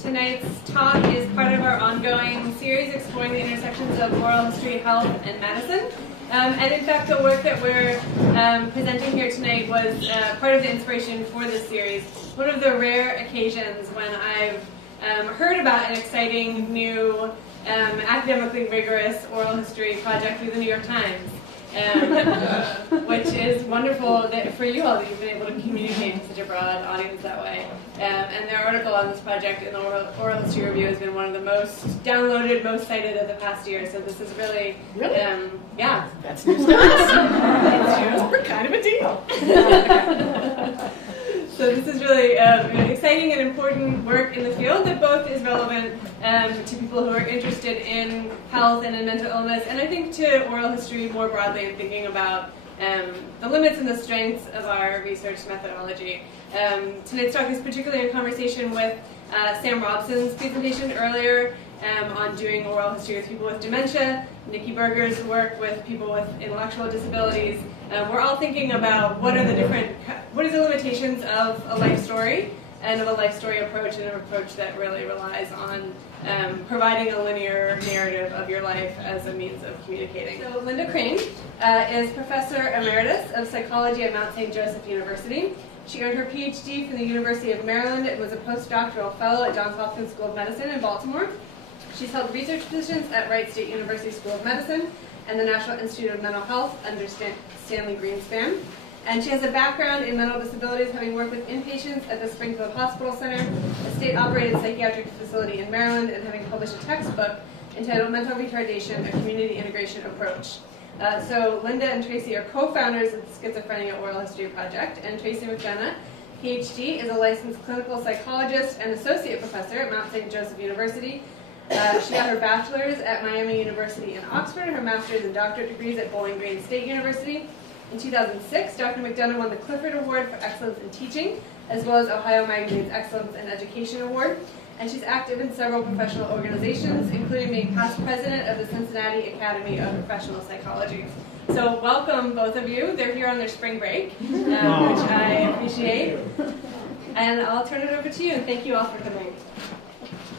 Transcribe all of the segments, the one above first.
Tonight's talk is part of our ongoing series exploring the intersections of oral history, health, and medicine. And in fact, the work that we're presenting here tonight was part of the inspiration for this series. One of the rare occasions when I've heard about an exciting new academically rigorous oral history project through the New York Times. Which is wonderful that for you all that you've been able to communicate to such a broad audience that way. And their article on this project in the Oral History Review has been one of the most downloaded, most cited of the past year. So this is really, yeah. That's news to us. We're kind of a deal. So this is really exciting and important work in the field that both is relevant to people who are interested in health and in mental illness, and I think to oral history more broadly in thinking about the limits and the strengths of our research methodology. Tonight's talk is particularly in conversation with Sam Robson's presentation earlier on doing oral history with people with dementia, Nikki Berger's work with people with intellectual disabilities. We're all thinking about what are the limitations of a life story and of a life story approach, and an approach that really relies on providing a linear narrative of your life as a means of communicating. So Lynda Crane is Professor Emeritus of Psychology at Mount St. Joseph University. She earned her Ph.D. from the University of Maryland and was a post-doctoral fellow at Johns Hopkins School of Medicine in Baltimore. She's held research positions at Wright State University School of Medicine and the National Institute of Mental Health under Stanley Greenspan. And she has a background in mental disabilities, having worked with inpatients at the Springfield Hospital Center, a state-operated psychiatric facility in Maryland, and having published a textbook entitled Mental Retardation, a Community Integration Approach. So Lynda and Tracy are co-founders of the Schizophrenia Oral History Project, and Tracy McDonough, Ph.D., is a licensed clinical psychologist and associate professor at Mount St. Joseph University. She got her bachelor's at Miami University in Oxford, her master's and doctorate degrees at Bowling Green State University. In 2006, Dr. McDonough won the Clifford Award for Excellence in Teaching, as well as Ohio Magazine's Excellence in Education Award. And she's active in several professional organizations, including being past president of the Cincinnati Academy of Professional Psychology. So welcome, both of you. They're here on their spring break, which I appreciate. And I'll turn it over to you, and thank you all for coming.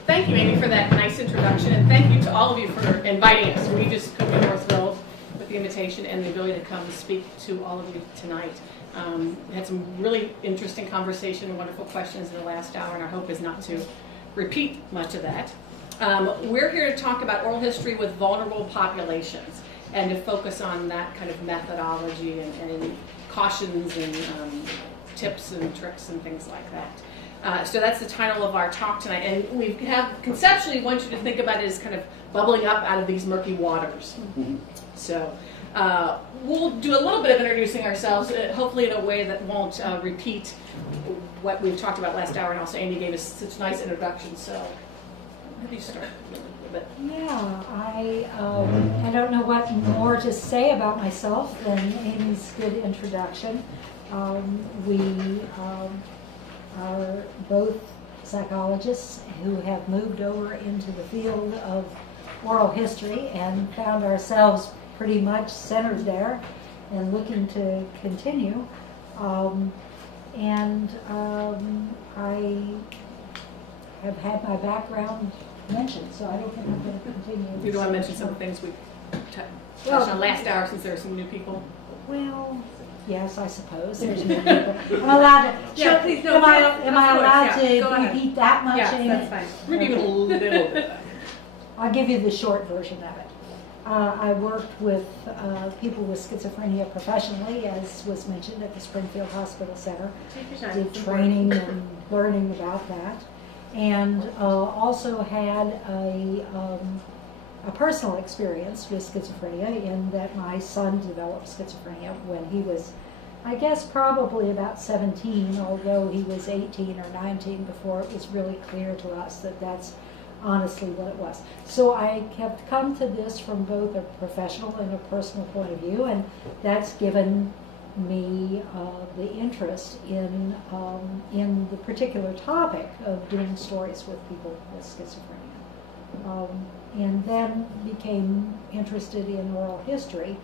Thank you, Amy, for that nice introduction, and thank you to all of you for inviting us. We just couldn't be more thrilled with the invitation and the ability to come and speak to all of you tonight. We had some really interesting conversation and wonderful questions in the last hour, and our hope is not to repeat much of that. We're here to talk about oral history with vulnerable populations and to focus on that kind of methodology and cautions and tips and tricks and things like that. So that's the title of our talk tonight, and we have conceptually want you to think about it as kind of bubbling up out of these murky waters. Mm-hmm. So we'll do a little bit of introducing ourselves, hopefully in a way that won't repeat what we've talked about last hour, and also Amy gave us such a nice introduction, so how do you start a little bit? Yeah, I don't know what more to say about myself than Amy's good introduction. We are both psychologists who have moved over into the field of oral history and found ourselves pretty much centered there and looking to continue. I have had my background mentioned, so I don't think I'm going to continue. You don't want to mention some things we touched on last hour since there are some new people? Well, yes, I suppose there's new people. I'm allowed to. Yeah, please, no, am I allowed to ahead. repeat that much? Yeah, that's fine. Maybe a little bit. I'll give you the short version of it. I worked with people with schizophrenia professionally, as was mentioned, at the Springfield Hospital Center. Did training and learning about that, and also had a personal experience with schizophrenia in that my son developed schizophrenia when he was, I guess, probably about 17, although he was 18 or 19 before it was really clear to us that that's honestly what it was. So I have come to this from both a professional and a personal point of view, and that's given me the interest in the particular topic of doing stories with people with schizophrenia. And then became interested in oral history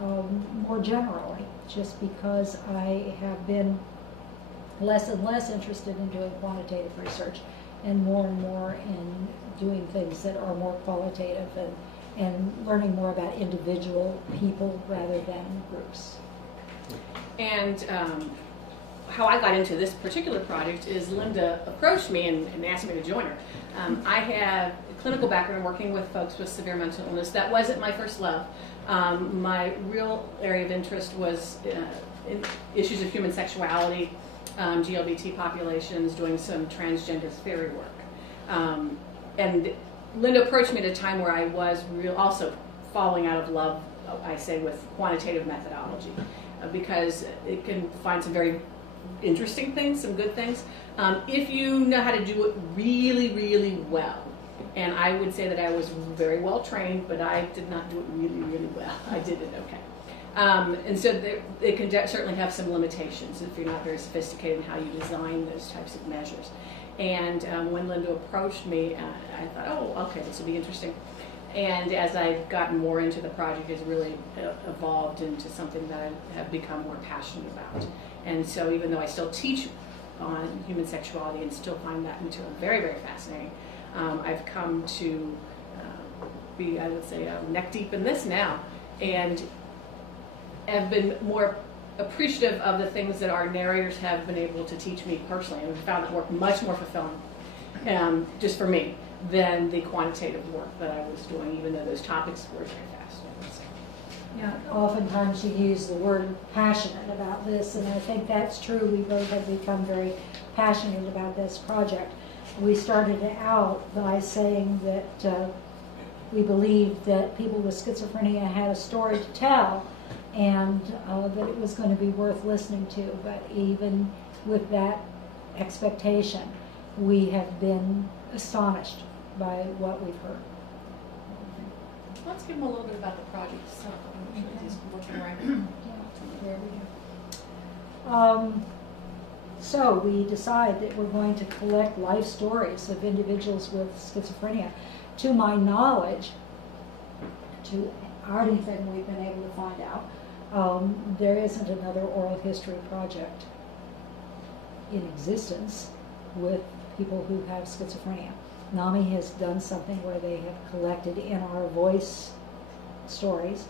more generally, just because I have been less and less interested in doing quantitative research and more in doing things that are more qualitative and learning more about individual people rather than groups. And how I got into this particular project is Lynda approached me and asked me to join her. I have a clinical background working with folks with severe mental illness. That wasn't my first love. My real area of interest was in issues of human sexuality, GLBT populations, doing some transgender theory work. And Lynda approached me at a time where I was also falling out of love, I say, with quantitative methodology, because it can find some very interesting things, some good things, if you know how to do it really, really well. And I would say that I was very well trained, but I did not do it really, really well. I did it okay. And so it can certainly have some limitations if you're not very sophisticated in how you design those types of measures. And when Lynda approached me, I thought, oh, okay, this will be interesting. And as I've gotten more into the project, it's really evolved into something that I have become more passionate about. And so even though I still teach on human sexuality and still find that material very, very fascinating, I've come to be, I would say, neck deep in this now, and have been more appreciative of the things that our narrators have been able to teach me personally, and found that work much more fulfilling, just for me, than the quantitative work that I was doing, even though those topics were very fascinating. So. Yeah, oftentimes you use the word passionate about this, and I think that's true. We both have become very passionate about this project. We started out by saying that we believed that people with schizophrenia had a story to tell, and that it was going to be worth listening to. But even with that expectation, we have been astonished by what we've heard. Let's give them a little bit about the project itself. I'm sure he's looking around. So we decide that we're going to collect life stories of individuals with schizophrenia. To my knowledge, to anything we've been able to find out, there isn't another oral history project in existence with people who have schizophrenia. NAMI has done something where they have collected in our voice stories,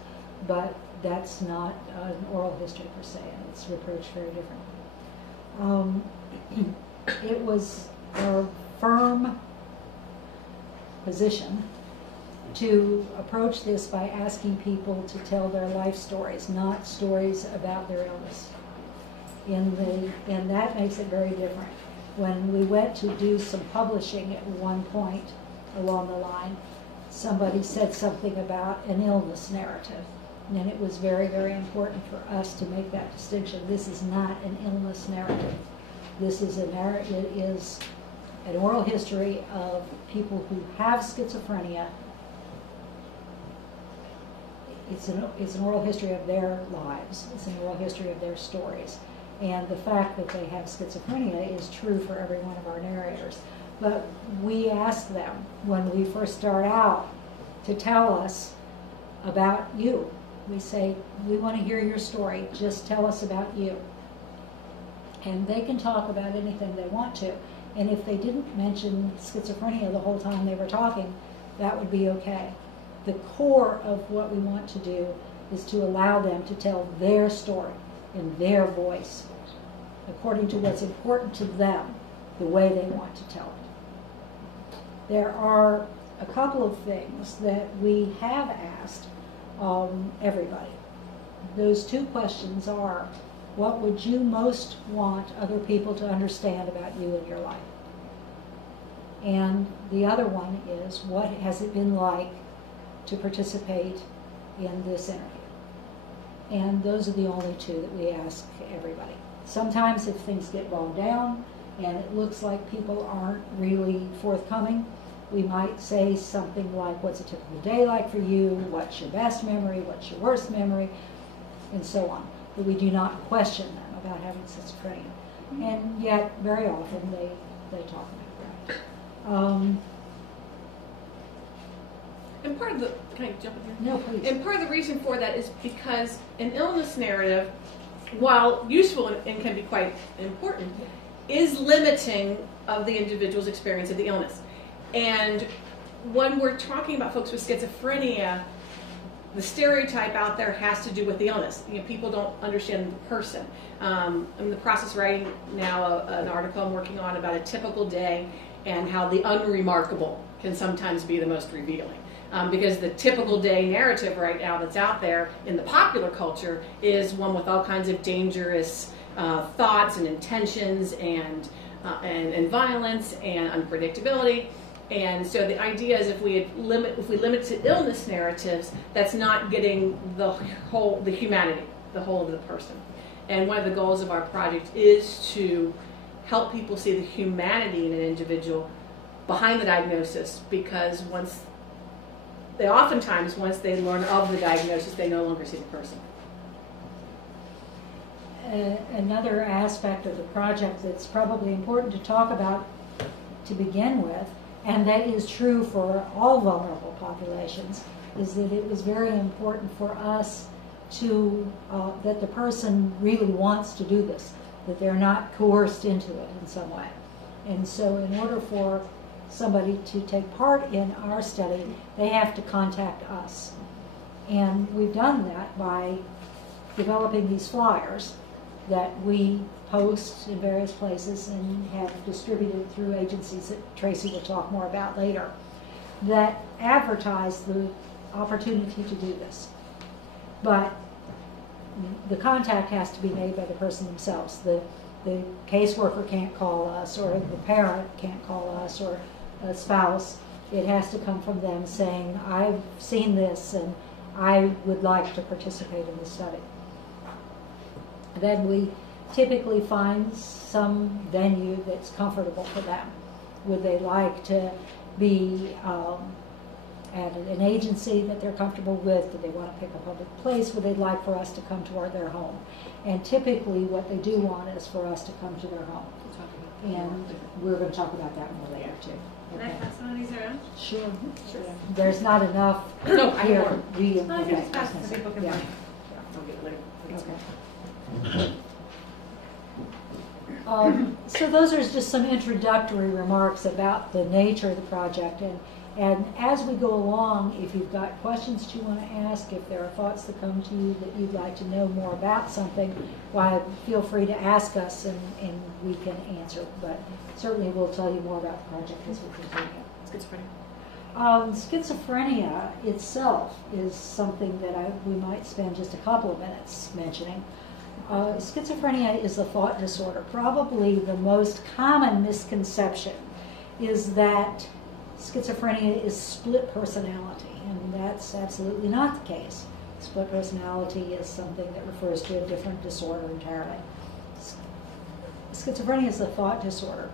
but that's not an oral history per se, and it's approached very differently. It was our firm position to approach this by asking people to tell their life stories, not stories about their illness. And that makes it very different. When we went to do some publishing at one point along the line, somebody said something about an illness narrative. And it was very, very important for us to make that distinction. This is not an illness narrative. This is it is an oral history of people who have schizophrenia. It's an oral history of their lives. It's an oral history of their stories. And the fact that they have schizophrenia is true for every one of our narrators. But we ask them, when we first start out, to tell us about you. We say, we want to hear your story, just tell us about you. And they can talk about anything they want to. And if they didn't mention schizophrenia the whole time they were talking, that would be okay. The core of what we want to do is to allow them to tell their story in their voice, according to what's important to them, the way they want to tell it. There are a couple of things that we have asked everybody. Those two questions are, what would you most want other people to understand about you and your life? And the other one is, what has it been like to participate in this interview? And those are the only two that we ask everybody. Sometimes if things get bogged down and it looks like people aren't really forthcoming, we might say something like, what's a typical day like for you? What's your best memory? What's your worst memory? And so on. But we do not question them about having schizophrenia. And yet, very often, they talk about that. And part of the, can I jump in here? No, please. And part of the reason for that is because an illness narrative, while useful and can be quite important, is limiting of the individual's experience of the illness. And when we're talking about folks with schizophrenia, the stereotype out there has to do with the illness. You know, people don't understand the person. I'm in the process of writing now an article I'm working on about a typical day and how the unremarkable can sometimes be the most revealing. Because the typical day narrative right now that's out there in the popular culture is one with all kinds of dangerous thoughts and intentions and violence and unpredictability. And so the idea is if we limit to illness narratives, that's not getting the humanity, the whole of the person. And one of the goals of our project is to help people see the humanity in an individual behind the diagnosis, because oftentimes once they learn of the diagnosis, they no longer see the person. Another aspect of the project that's probably important to talk about to begin with, and that is true for all vulnerable populations, is that it was very important for us to, that the person really wants to do this, that they're not coerced into it in some way. And so in order for somebody to take part in our study, they have to contact us. And we've done that by developing these flyers that we post in various places and have distributed through agencies that Tracy will talk more about later, that advertise the opportunity to do this. But the contact has to be made by the person themselves. The caseworker can't call us, or the parent can't call us, or a spouse. It has to come from them saying, I've seen this and I would like to participate in the study. Then we typically find some venue that's comfortable for them. Would they like to be at an agency that they're comfortable with? Do they want to pick a public place? Would they like for us to come to their home? And typically what they do want is for us to come to their home. And we're going to talk about that more later too. Can I pass one of these around? Sure. There's not enough No, here. I I can just pass it so people can Yeah. find. I'll get it later. Okay. So those are just some introductory remarks about the nature of the project, and as we go along, if you've got questions you want to ask, if there are thoughts that come to you that you'd like to know more about something, why, feel free to ask us and we can answer, but certainly we'll tell you more about the project as we continue. Schizophrenia itself is something that we might spend just a couple of minutes mentioning. Schizophrenia is a thought disorder. Probably the most common misconception is that schizophrenia is split personality, and that's absolutely not the case. Split personality is something that refers to a different disorder entirely. Schizophrenia is a thought disorder.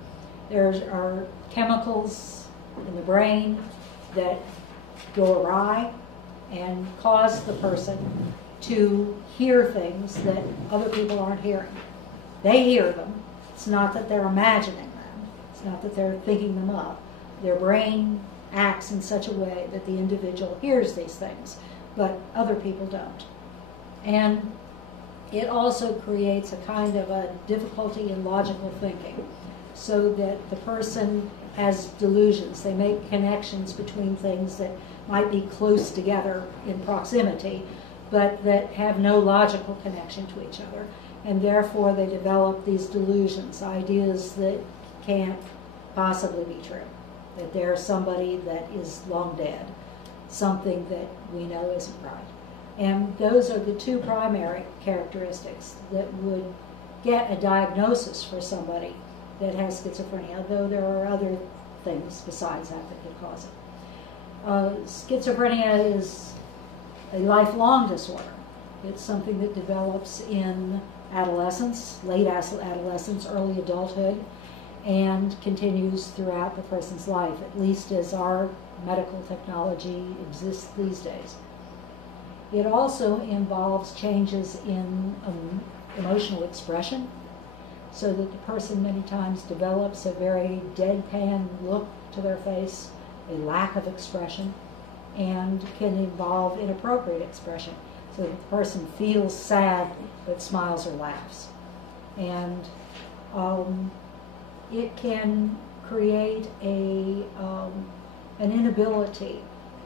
There are chemicals in the brain that go awry and cause the person to hear things that other people aren't hearing. They hear them. It's not that they're imagining them. It's not that they're thinking them up. Their brain acts in such a way that the individual hears these things, but other people don't. And it also creates a kind of a difficulty in logical thinking, so that the person has delusions. They make connections between things that might be close together in proximity, but that have no logical connection to each other. And therefore they develop these delusions, ideas that can't possibly be true, that there's somebody that is long dead, something that we know isn't right. And those are the two primary characteristics that would get a diagnosis for somebody that has schizophrenia, though there are other things besides that that could cause it. Schizophrenia is a lifelong disorder. It's something that develops in adolescence, late adolescence, early adulthood, and continues throughout the person's life, at least as our medical technology exists these days. It also involves changes in emotional expression, so that the person many times develops a very deadpan look to their face, a lack of expression, and can involve inappropriate expression, so that the person feels sad but smiles or laughs. And it can create an inability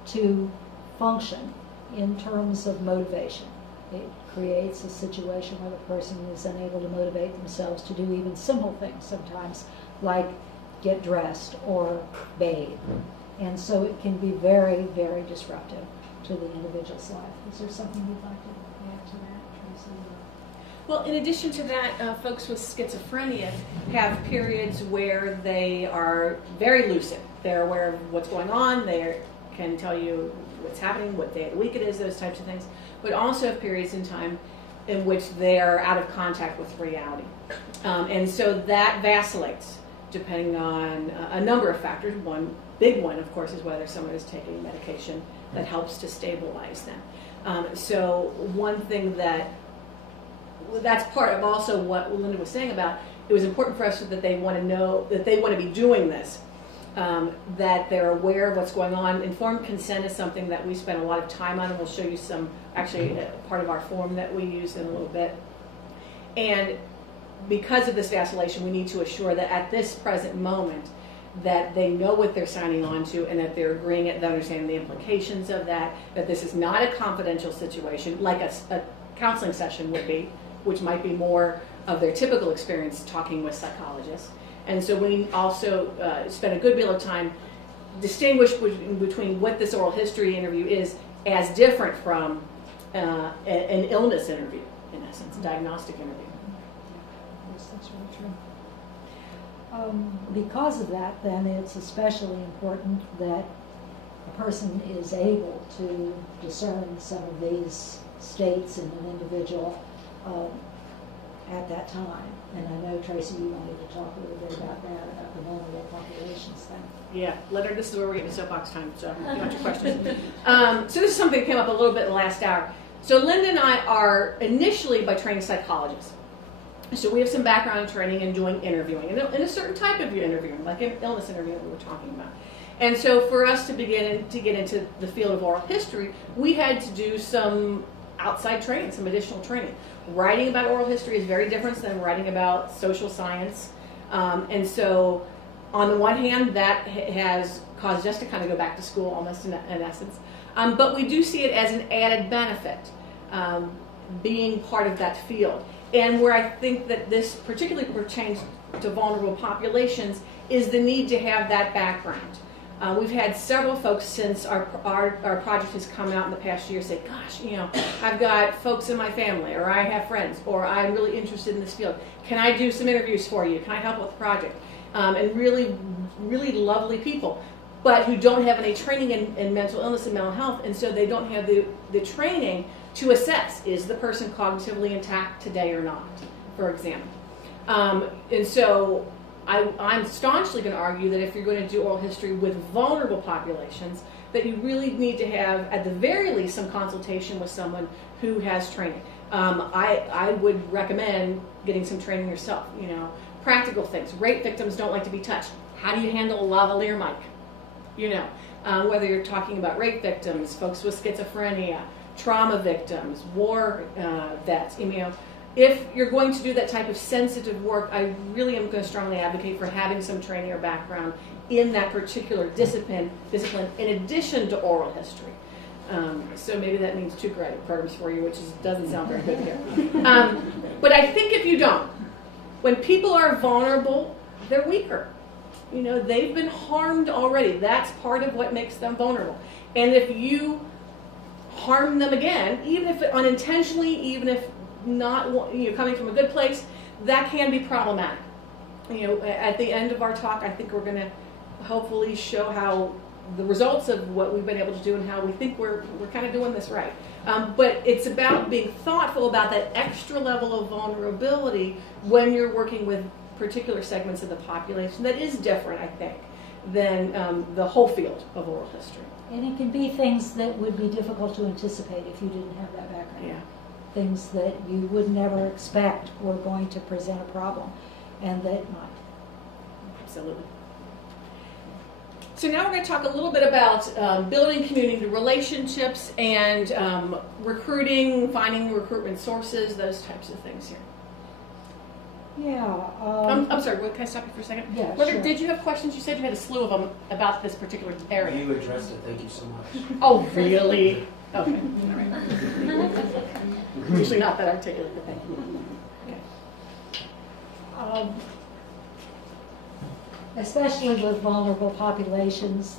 to function in terms of motivation. It creates a situation where the person is unable to motivate themselves to do even simple things sometimes, like get dressed or bathe. And so it can be very, very disruptive to the individual's life. Is there something you'd like to add to that, Tracy? Well, in addition to that, folks with schizophrenia have periods where they are very lucid. They're aware of what's going on. They can tell you what's happening, what day of the week it is, those types of things. But also have periods in time in which they are out of contact with reality. And so that vacillates depending on a number of factors. One big one, of course, is whether someone is taking medication that helps to stabilize them. So one thing that's part of also what Lynda was saying about, it was important for us that they want to know that they want to be doing this, that they're aware of what's going on. Informed consent is something that we spend a lot of time on, and we'll show you some, actually, part of our form that we use in a little bit. And because of this vacillation, we need to assure that at this present moment that they know what they're signing on to and that they're agreeing it, they understand the implications of that this is not a confidential situation like a counseling session would be, which might be more of their typical experience talking with psychologists. And so we also spend a good deal of time distinguishing between what this oral history interview is as different from an illness interview, in essence, a diagnostic interview. Yes, that's really true. Because of that, then, it's especially important that a person is able to discern some of these states in an individual at that time. And I know, Tracy, you wanted to talk a little bit about that, about the vulnerable populations thing. Yeah, Leonard, this is where we're getting to soapbox time, so you want your questions. So this is something that came up a little bit in the last hour. So Lynda and I are initially by training psychologists. So we have some background training in doing interviewing, and a certain type of interviewing, like an illness interview that we were talking about. And so for us to begin to get into the field of oral history, we had to do some outside training, some additional training. Writing about oral history is very different than writing about social science. And so on the one hand, that has caused us to kind of go back to school almost in essence. But we do see it as an added benefit, being part of that field. And where I think that this particularly pertains to vulnerable populations is the need to have that background. We've had several folks since our project has come out in the past year say, gosh, you know, I've got folks in my family, or I have friends, or I'm really interested in this field. Can I do some interviews for you? Can I help with the project? And really, really lovely people, but who don't have any training in mental illness and mental health, and so they don't have the training to assess, is the person cognitively intact today or not, for example. And so I'm staunchly going to argue that if you're going to do oral history with vulnerable populations, that you really need to have, at the very least, some consultation with someone who has training. I would recommend getting some training yourself. You know, practical things. Rape victims don't like to be touched. How do you handle a lavalier mic? You know, whether you're talking about rape victims, folks with schizophrenia, trauma victims, war vets, you know. If you're going to do that type of sensitive work, I really am going to strongly advocate for having some training or background in that particular discipline in addition to oral history. So maybe that means 2 credit programs for you, which doesn't sound very good here. But I think if you don't, when people are vulnerable, they're weaker. You know, they've been harmed already. That's part of what makes them vulnerable. And if you harm them again, even if unintentionally, even if not, you know, coming from a good place, that can be problematic. You know, at the end of our talk, I think we're going to hopefully show how the results of what we've been able to do and how we think we're kind of doing this right. But it's about being thoughtful about that extra level of vulnerability when you're working with particular segments of the population that is different, I think, than the whole field of oral history. And it can be things that would be difficult to anticipate if you didn't have that background. Yeah. Things that you would never expect were going to present a problem, and that might. Absolutely. So now we're going to talk a little bit about building community relationships and recruiting, finding recruitment sources, those types of things here. Yeah. I'm sorry, can I stop you for a second? Yeah, Whether, sure. did you have questions? You said you had a slew of them about this particular area. You addressed it, thank you so much. Oh, really? Okay, all right. Usually not that articulate, but thank you. Okay. Especially with vulnerable populations,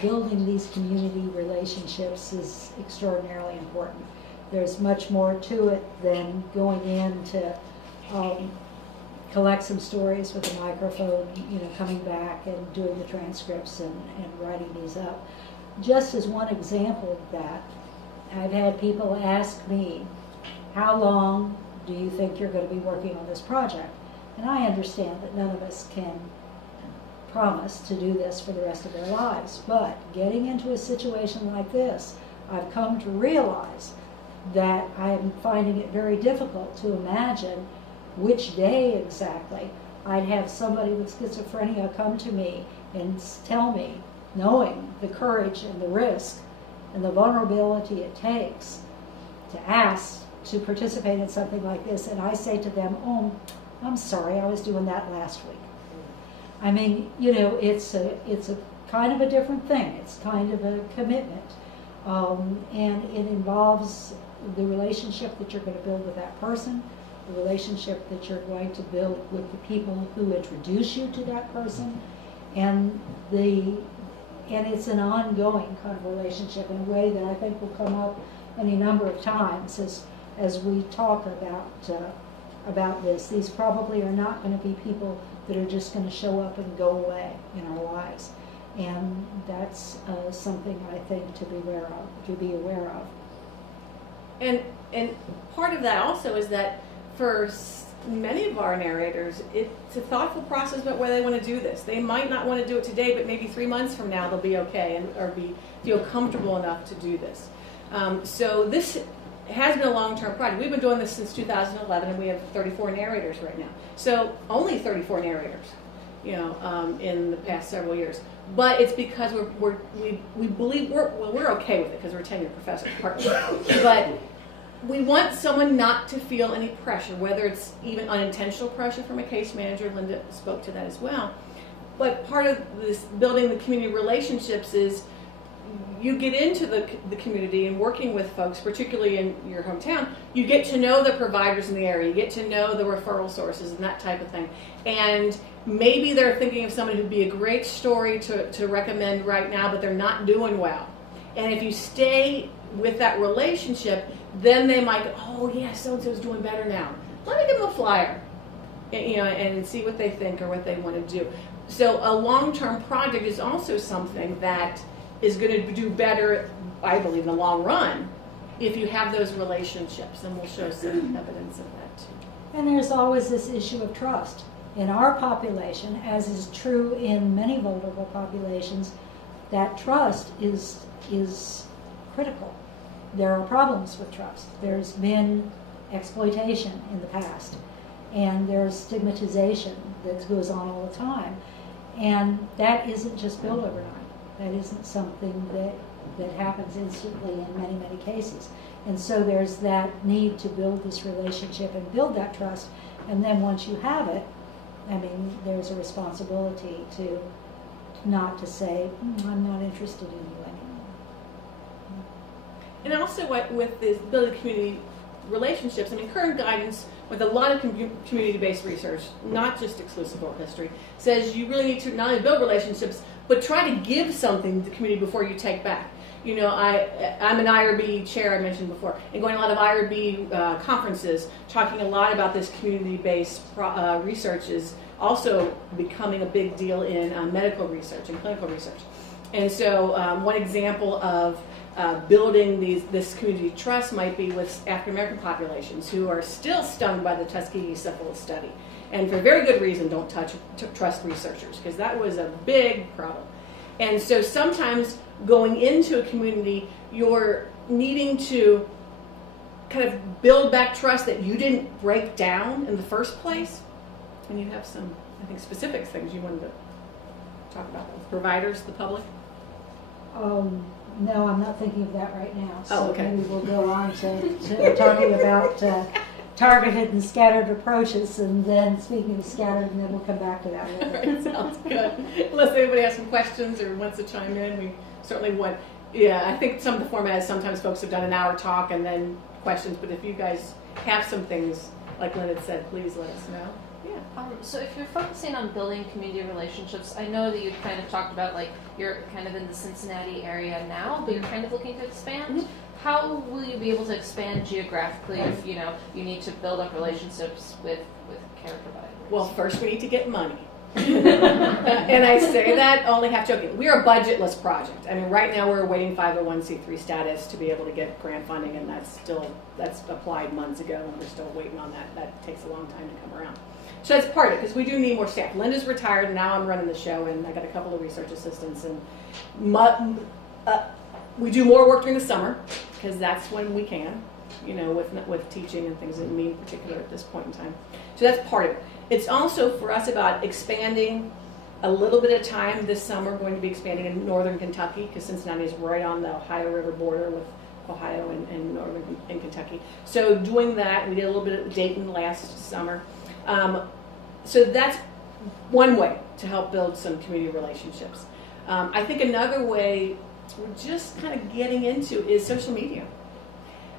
building these community relationships is extraordinarily important. There's much more to it than going in to collect some stories with a microphone, coming back and doing the transcripts and writing these up. Just as one example of that, I've had people ask me, how long do you think you're going to be working on this project? And I understand that none of us can promise to do this for the rest of their lives, but getting into a situation like this, I've come to realize that I'm finding it very difficult to imagine which day exactly I'd have somebody with schizophrenia come to me and tell me, knowing the courage and the risk and the vulnerability it takes to ask to participate in something like this, and I say to them, oh, I'm sorry, I was doing that last week. I mean, it's a kind of a different thing. It's kind of a commitment, and it involves the relationship that you're going to build with that person, the relationship that you're going to build with the people who introduce you to that person, and it's an ongoing kind of relationship in a way that I think will come up any number of times as we talk about this. These probably are not going to be people that are just going to show up and go away in our lives, and that's something I think to be aware of. And part of that also is that for many of our narrators, it's a thoughtful process about where they want to do this. They might not want to do it today, but maybe 3 months from now they'll be okay or feel comfortable enough to do this. So this has been a long-term project. We've been doing this since 2011, and we have 34 narrators right now. So only 34 narrators, in the past several years. But it's because we believe we're okay with it because we're tenured professors, partly. But we want someone not to feel any pressure, whether it's even unintentional pressure from a case manager. Lynda spoke to that as well. But part of this building the community relationships is you get into the community and working with folks, particularly in your hometown, you get to know the providers in the area, you get to know the referral sources and that type of thing. And maybe they're thinking of somebody who'd be a great story to recommend right now, but they're not doing well. And if you stay with that relationship, then they might go, oh yeah, so-and-so's doing better now. Let me give them a flyer, and see what they think or what they want to do. So a long-term project is also something that is going to do better, I believe, in the long run if you have those relationships, and we'll show some evidence of that too. And there's always this issue of trust. In our population, as is true in many vulnerable populations, that trust is critical. There are problems with trust. There's been exploitation in the past, and there's stigmatization that goes on all the time. And that isn't just built overnight. That isn't something that happens instantly in many, many cases. And so there's that need to build this relationship and build that trust. And then once you have it, I mean, there's a responsibility to not to say, I'm not interested in you anymore. And also with this building community relationships, I mean, current guidance with a lot of community-based research, not just exclusive oral history, says you really need to not only build relationships, but try to give something to the community before you take back. I'm an IRB chair, I mentioned before, and going to a lot of IRB conferences, talking a lot about this community-based research is also becoming a big deal in medical research and clinical research. And so one example of building this community trust might be with African American populations who are still stung by the Tuskegee syphilis study, and for very good reason don't trust researchers, because that was a big problem. And so sometimes going into a community, you're needing to kind of build back trust that you didn't break down in the first place. And you have some, I think, specific things you wanted to talk about with providers, the public. No, I'm not thinking of that right now. So okay. maybe we'll go on to talking targeted and scattered approaches, and then speaking of scattered, and then we'll come back to that later. Right, sounds good. Unless anybody has some questions or wants to chime in, we certainly would. Yeah, I think some of the formats, sometimes folks have done an hour talk and then questions, but if you guys have some things, like Lynda said, please let us know. Yeah. So if you're focusing on building community relationships, I know that you kind of talked about like you're kind of in the Cincinnati area now, but you're kind of looking to expand. Mm-hmm. How will you be able to expand geographically if you need to build up relationships with care providers? Well, first we need to get money. And I say that only half joking. We are a budgetless project. I mean, right now we're awaiting 501c3 status to be able to get grant funding, and that's applied months ago, and we're still waiting on that. That takes a long time to come around. So that's part of it, because we do need more staff. Lynda's retired, and now I'm running the show, and I got a couple of research assistants, and we do more work during the summer, because that's when we can, with teaching and things, in me in particular at this point in time. So that's part of it. It's also for us about expanding a little bit of time this summer. We're going to be expanding in northern Kentucky, because Cincinnati is right on the Ohio River border with Ohio and northern and Kentucky. So doing that, we did a little bit of Dayton last summer. So that's one way to help build some community relationships. I think another way we're just kind of getting into is social media.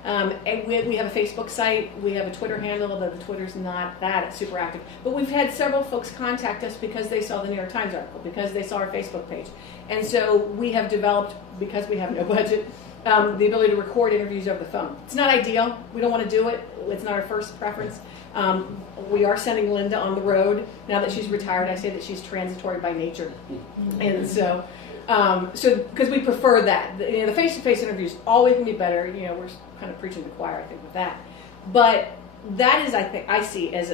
And we have a Facebook site, we have a Twitter handle, although the Twitter's not that super active. But we've had several folks contact us because they saw the New York Times article, because they saw our Facebook page. And so we have developed, because we have no budget, the ability to record interviews over the phone. It's not ideal. We don't want to do it. It's not our first preference. We are sending Lynda on the road. Now that she's retired, I say that she's transitory by nature. And so because we prefer that. The face-to-face interviews always can be better. We're kind of preaching to the choir, I think, with that. But that is, I see as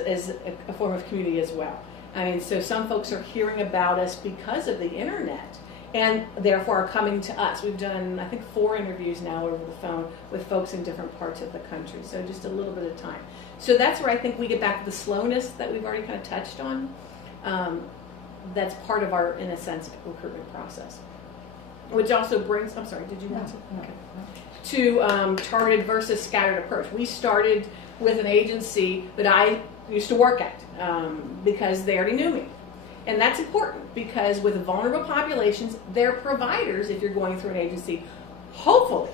a form of community as well. I mean, so some folks are hearing about us because of the internet, and therefore are coming to us. We've done, I think, 4 interviews now over the phone with folks in different parts of the country, so just a little bit of time. So that's where I think we get back to the slowness that we've already kind of touched on. That's part of our, in a sense, recruitment process. Which also brings, I'm sorry, did you want to? Okay. To targeted versus scattered approach. We started with an agency that I used to work at because they already knew me. And that's important because with vulnerable populations, their providers, if you're going through an agency, hopefully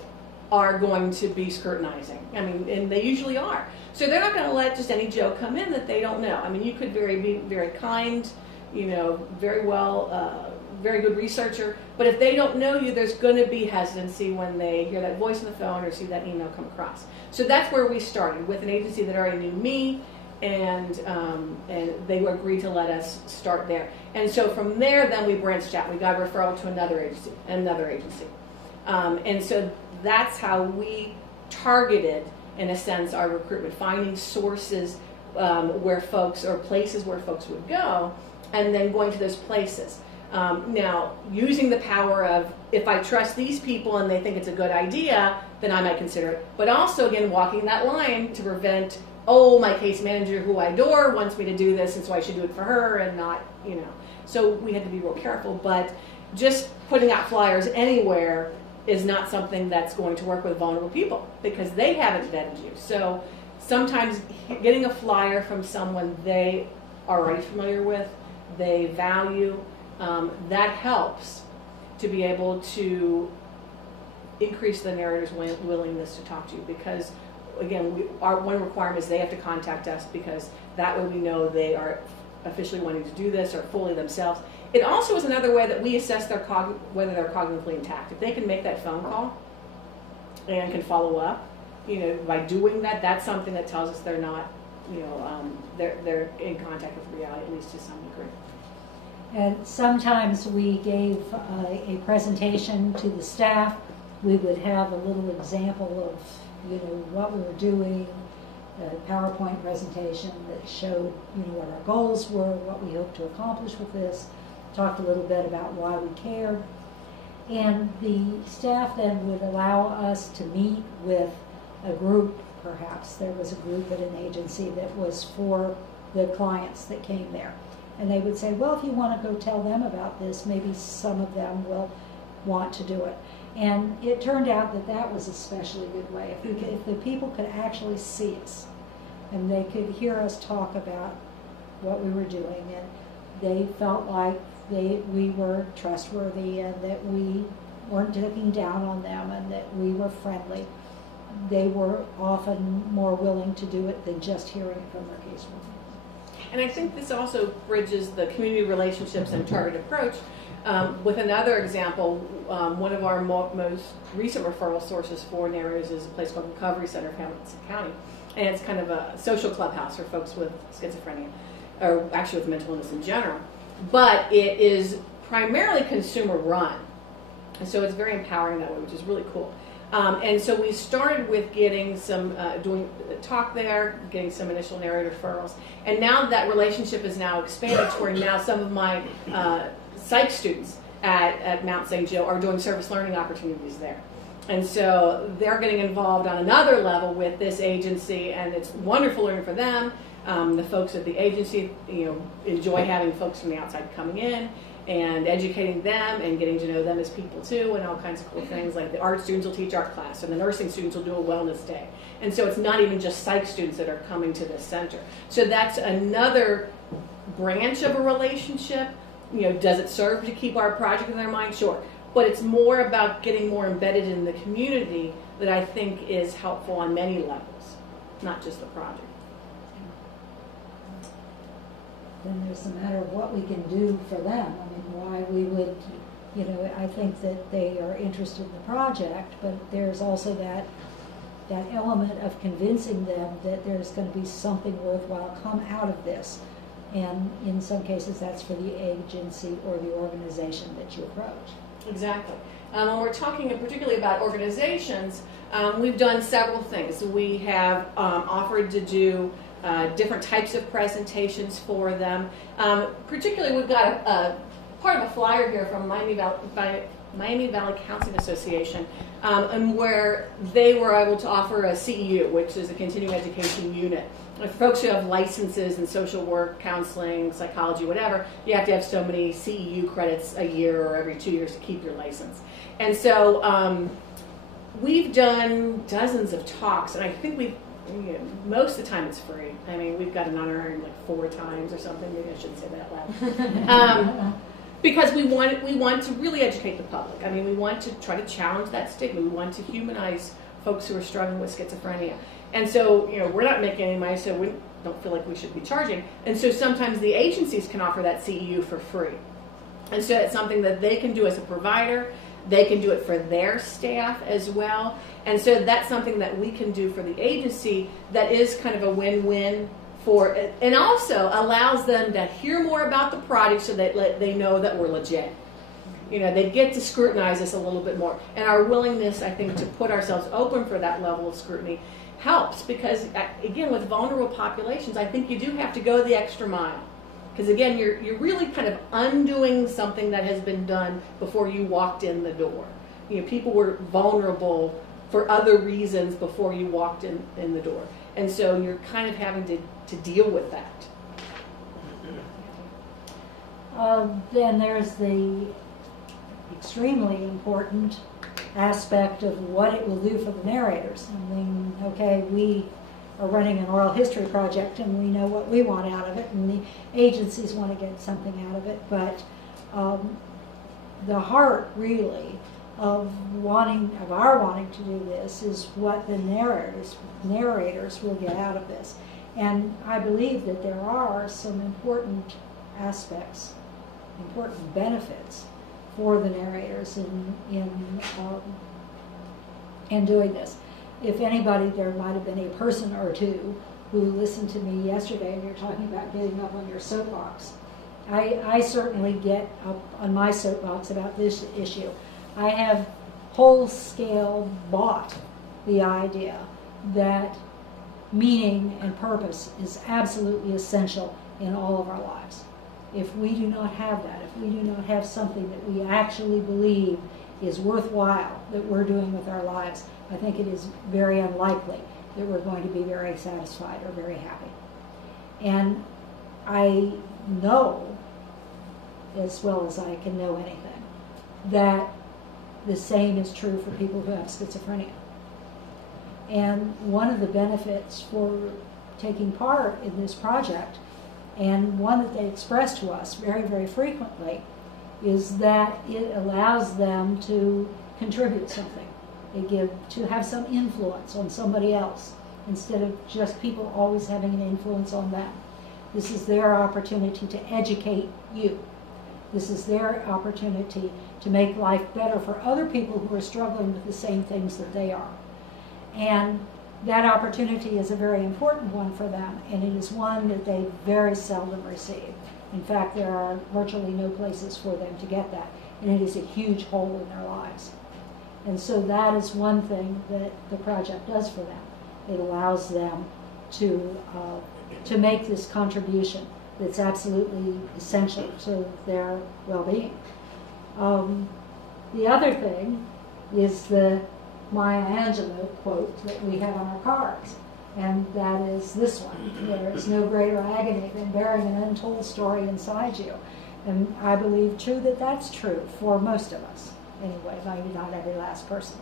are going to be scrutinizing. I mean, and they usually are. So they're not going to let just any Joe come in that they don't know. I mean, you could be very kind, very well, very good researcher, but if they don't know you, there's going to be hesitancy when they hear that voice on the phone or see that email come across. So that's where we started, with an agency that already knew me, and they agreed to let us start there. And so from there, then we branched out. We got a referral to another agency. And so that's how we targeted, in a sense, our recruitment, finding sources where folks, or places where folks would go, and then going to those places. Now, using the power of, if I trust these people and they think it's a good idea, then I might consider it. But also, again, walking that line to prevent, my case manager who I adore wants me to do this, and so I should do it for her and not, So we had to be real careful. But just putting out flyers anywhere is not something that's going to work with vulnerable people because they haven't vetted you. So sometimes getting a flyer from someone they are already familiar with, they value, that helps to be able to increase the narrator's willingness to talk to you, because again, our one requirement is they have to contact us, because that way we know they are officially wanting to do this or fully themselves. It also is another way that we assess their whether they're cognitively intact. If they can make that phone call and can follow up, by doing that, that's something that tells us they're not, they're in contact with reality, at least to some degree. And sometimes we gave a presentation to the staff. We would have a little example of, what we were doing, a PowerPoint presentation that showed, what our goals were, what we hoped to accomplish with this, talked a little bit about why we cared. And the staff then would allow us to meet with a group, perhaps. There was a group at an agency that was for the clients that came there. And they would say, well, if you want to go tell them about this, maybe some of them will want to do it. And it turned out that that was a especially good way. If the people could actually see us, and they could hear us talk about what we were doing, and they felt like we were trustworthy and that we weren't looking down on them and that we were friendly. They were often more willing to do it than just hearing it from their caseworker. And I think this also bridges the community relationships and target approach with another example. One of our most recent referral sources for narrators is a place called Recovery Center of Hamilton County. And it's kind of a social clubhouse for folks with schizophrenia, or actually with mental illness in general. But it is primarily consumer run. And so it's very empowering that way, which is really cool. And so we started with getting some, doing talk there, getting some initial narrator referrals. And now that relationship is now expanded to where now some of my psych students at Mount St. Joe are doing service learning opportunities there. And so they're getting involved on another level with this agency, and it's wonderful learning for them. The folks at the agency, enjoy having folks from the outside coming in and educating them and getting to know them as people too, and all kinds of cool things, like the art students will teach art class and the nursing students will do a wellness day. And so it's not even just psych students that are coming to this center. So that's another branch of a relationship. Does it serve to keep our project in their mind? Sure. But it's more about getting more embedded in the community that I think is helpful on many levels, not just the project. Then there's a matter of what we can do for them. I mean, why we would, I think that they are interested in the project, but there's also that element of convincing them that there's going to be something worthwhile come out of this. And in some cases, that's for the agency or the organization that you approach. Exactly. When we're talking particularly about organizations, we've done several things. We have offered to do different types of presentations for them. Particularly, we've got a part of a flyer here from Miami Valley Counseling Association, and where they were able to offer a CEU, which is a continuing education unit. For folks who have licenses in social work, counseling, psychology, whatever, you have to have so many CEU credits a year or every 2 years to keep your license. And so we've done dozens of talks, and I think most of the time it's free. I mean, we've got an honorarium like 4 times or something. Maybe I shouldn't say that out loud. Because we want to really educate the public. I mean, we want to try to challenge that stigma. We want to humanize folks who are struggling with schizophrenia. And so, we're not making any money, so we don't feel like we should be charging. And so sometimes the agencies can offer that CEU for free. And so it's something that they can do as a provider. They can do it for their staff as well. And so that's something that we can do for the agency that is kind of a win-win for it, and also allows them to hear more about the project so that they know that we're legit. They get to scrutinize us a little bit more. And our willingness, I think, to put ourselves open for that level of scrutiny helps because, again, with vulnerable populations, I think you do have to go the extra mile. Because, again, you're really kind of undoing something that has been done before you walked in the door. People were vulnerable for other reasons before you walked in the door. And so you're kind of having to deal with that. Then there's the extremely important aspect of what it will do for the narrators. I mean, okay, we are running an oral history project and we know what we want out of it, and the agencies want to get something out of it, but the heart really of our wanting to do this is what the narrators will get out of this. And I believe that there are some important aspects, important benefits for the narrators in doing this. If anybody, there might have been a person or two who listened to me yesterday, and you're talking about getting up on your soapbox. I certainly get up on my soapbox about this issue. I have whole-scale bought the idea that meaning and purpose is absolutely essential in all of our lives. If we do not have that, if we do not have something that we actually believe is worthwhile that we're doing with our lives, I think it is very unlikely that we're going to be very satisfied or very happy. And I know, as well as I can know anything, that the same is true for people who have schizophrenia. And one of the benefits for taking part in this project, and one that they express to us very, very frequently, is that it allows them to contribute something. To have some influence on somebody else, instead of just people always having an influence on them. This is their opportunity to educate you. This is their opportunity to make life better for other people who are struggling with the same things that they are. And that opportunity is a very important one for them, and it is one that they very seldom receive. In fact, there are virtually no places for them to get that, and it is a huge hole in their lives. And so that is one thing that the project does for them. It allows them to make this contribution that's absolutely essential to their well-being. The other thing is the Maya Angelou quote that we have on our cards, and that is this one: there is no greater agony than bearing an untold story inside you. And I believe that that's true for most of us. Anyway, maybe not every last person,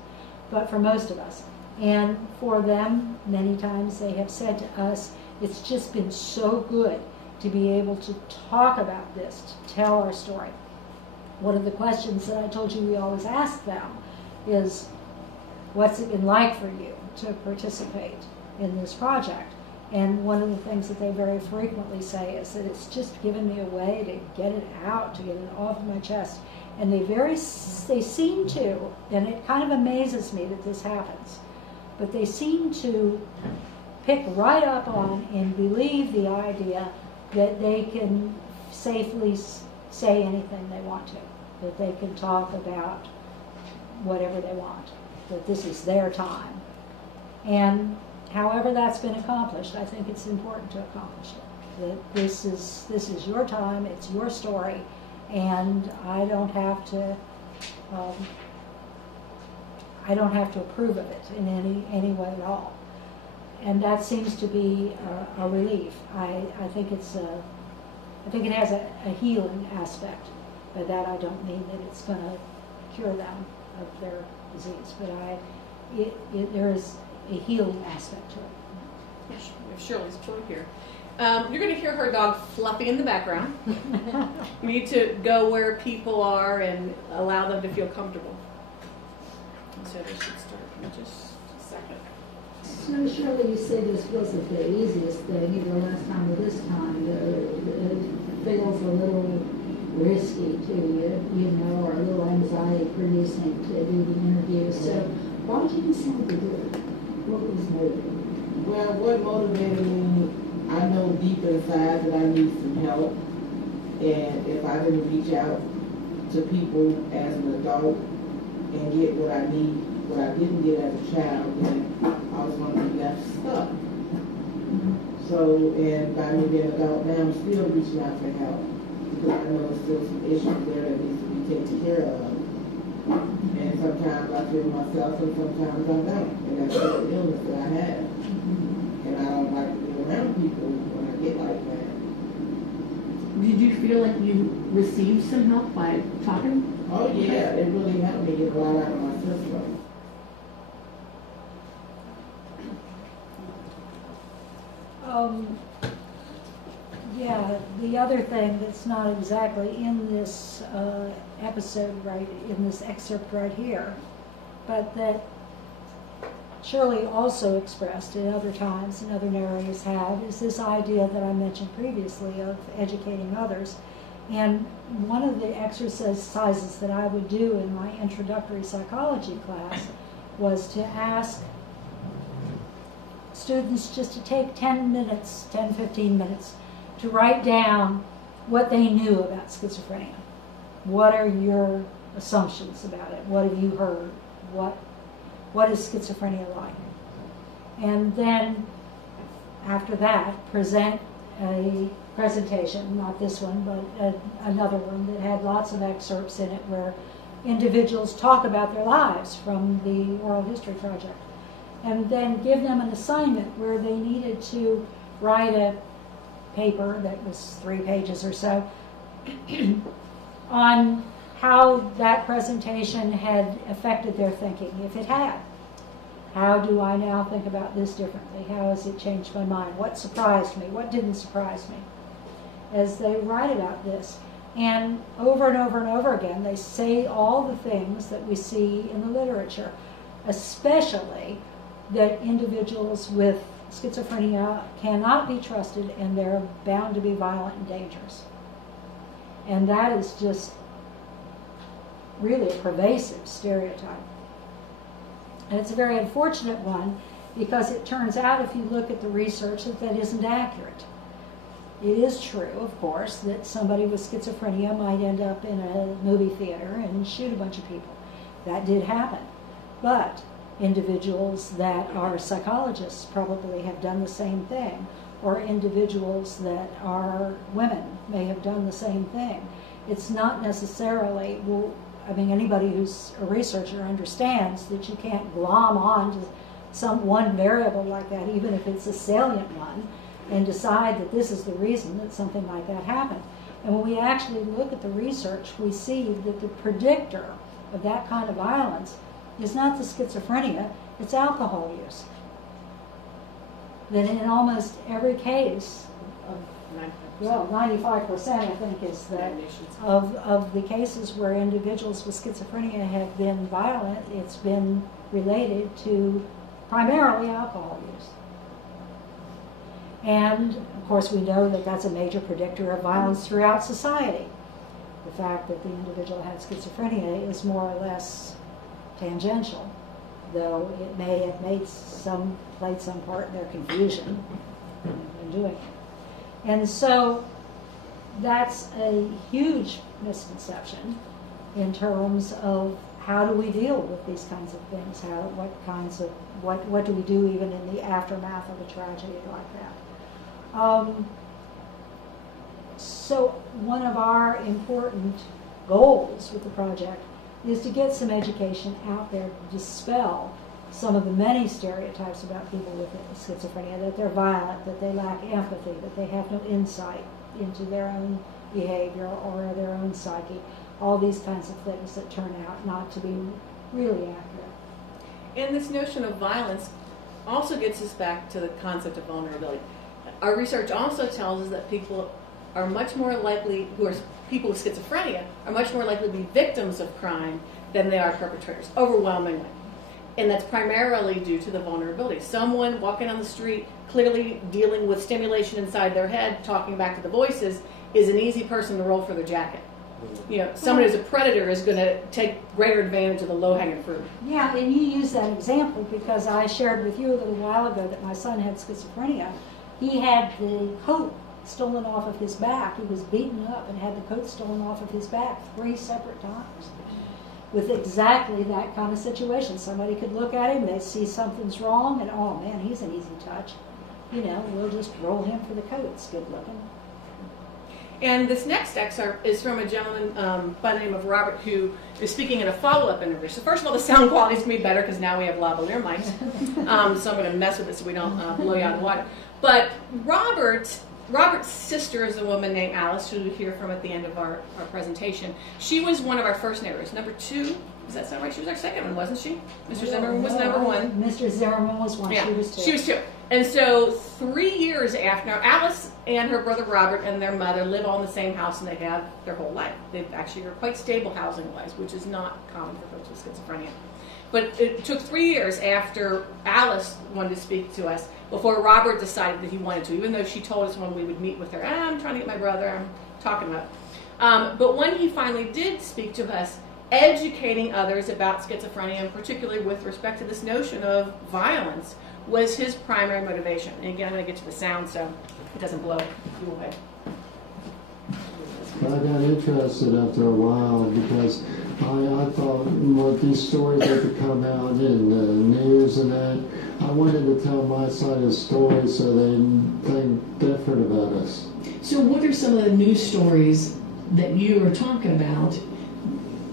but for most of us. And for them, many times they have said to us, it's just been so good to be able to talk about this, to tell our story. One of the questions that I told you we always ask them is, what's it been like for you to participate in this project? And one of the things that they very frequently say is that it's just given me a way to get it out, to get it off my chest. And they seem to, and it kind of amazes me that this happens, but they seem to pick right up on and believe the idea that they can safely say anything they want to, that they can talk about whatever they want, that this is their time. And however that's been accomplished, I think it's important to accomplish it. That this is your time, it's your story, and I don't have to approve of it in any way at all. And that seems to be a relief. I think it has a healing aspect. By that I don't mean that it's going to cure them of their disease, but there is a healing aspect to it. Shirley's point here. You're going to hear her dog Fluffy in the background. We need to go where people are and allow them to feel comfortable. So we should start in just a second. So Shirley, you say this wasn't the easiest thing, either last time or this time. It feels a little risky to you, or a little anxiety producing to do the interview. So why did you decide to do it? What was motivating? Well, what motivated me, I know deep inside that I need some help, and if I didn't reach out to people as an adult and get what I need, what I didn't get as a child, then I was going to be left stuck. So, and by me being an adult now, I'm still reaching out for help, because I know there's still some issues there that needs to be taken care of. And sometimes I feel myself, and sometimes I don't. And that's the illness that I have. And I don't like to be around people when I get like that. Did you feel like you received some help by talking? Oh yeah, it really helped me get a lot out of my system. Yeah, the other thing that's not exactly in this episode, right, in this excerpt right here, but that Shirley also expressed at other times and other narrators have, is this idea that I mentioned previously of educating others. And one of the exercises that I would do in my introductory psychology class was to ask students just to take 10 minutes, 10, 15 minutes, to write down what they knew about schizophrenia. What are your assumptions about it? What have you heard? What is schizophrenia like? And then, after that, present a presentation, not this one, but another one that had lots of excerpts in it where individuals talk about their lives from the Oral History Project. And then give them an assignment where they needed to write a paper that was 3 pages or so on how that presentation had affected their thinking, if it had. How do I now think about this differently? How has it changed my mind? What surprised me? What didn't surprise me? As they write about this. And over and over and over again, they say all the things that we see in the literature, especially that individuals with schizophrenia cannot be trusted and they're bound to be violent and dangerous. And that is just really a pervasive stereotype. And it's a very unfortunate one because it turns out, if you look at the research, that that isn't accurate. It is true, of course, that somebody with schizophrenia might end up in a movie theater and shoot a bunch of people. That did happen. But individuals that are psychologists probably have done the same thing, or individuals that are women may have done the same thing. It's not necessarily, well, I mean, anybody who's a researcher understands that you can't glom on to some one variable like that, even if it's a salient one, and decide that this is the reason that something like that happened. And when we actually look at the research, we see that the predictor of that kind of violence is not the schizophrenia, it's alcohol use. That in almost every case, well, 95% I think is that of the cases where individuals with schizophrenia have been violent, it's been related to primarily alcohol use. And of course we know that that's a major predictor of violence throughout society. The fact that the individual had schizophrenia is more or less tangential, though it may have played some part in their confusion in doing it. And so that's a huge misconception in terms of how do we deal with these kinds of things? What do we do even in the aftermath of a tragedy like that? So one of our important goals with the project is to get some education out there to dispel some of the many stereotypes about people with schizophrenia, that they're violent, that they lack empathy, that they have no insight into their own behavior or their own psyche, all these kinds of things that turn out not to be really accurate. And this notion of violence also gets us back to the concept of vulnerability. Our research also tells us that people are much more likely, people with schizophrenia, are much more likely to be victims of crime than they are perpetrators, overwhelmingly. And that's primarily due to the vulnerability. Someone walking on the street, clearly dealing with stimulation inside their head, talking back to the voices, is an easy person to roll for their jacket. You know, someone who's a predator is going to take greater advantage of the low-hanging fruit. Yeah, and you use that example because I shared with you a little while ago that my son had schizophrenia. He had the coat stolen off of his back. He was beaten up and had the coat stolen off of his back 3 separate times with exactly that kind of situation. Somebody could look at him, they'd see something's wrong, and oh man, he's an easy touch. You know, we'll just roll him for the coat. It's good looking. And this next excerpt is from a gentleman by the name of Robert, who is speaking in a follow-up interview. So first of all, the sound quality is going to be better because now we have lavalier mics. So I'm going to mess with it so we don't blow you out of the water. But Robert's sister is a woman named Alice, who you'll hear from at the end of our presentation. She was one of our first narrators. Number 2, does that sound right? She was our second one, wasn't she? Mr. Zimmerman was number 1. Mr. Zimmerman was 1. Yeah, she was 2. She was 2. And so 3 years after, now Alice and her brother Robert and their mother live all in the same house, and they have their whole life. They actually are quite stable housing-wise, which is not common for folks with schizophrenia. But it took 3 years after Alice wanted to speak to us before Robert decided that he wanted to, even though she told us when we would meet with her, I'm trying to get my brother, I'm talking about it. But when he finally did speak to us, educating others about schizophrenia, and particularly with respect to this notion of violence, was his primary motivation. And again, I'm going to get to the sound so it doesn't blow you away. I got interested after a while because I thought what these stories that could come out in the news and that, I wanted to tell my side of the story so they think different about us. So what are some of the news stories that you are talking about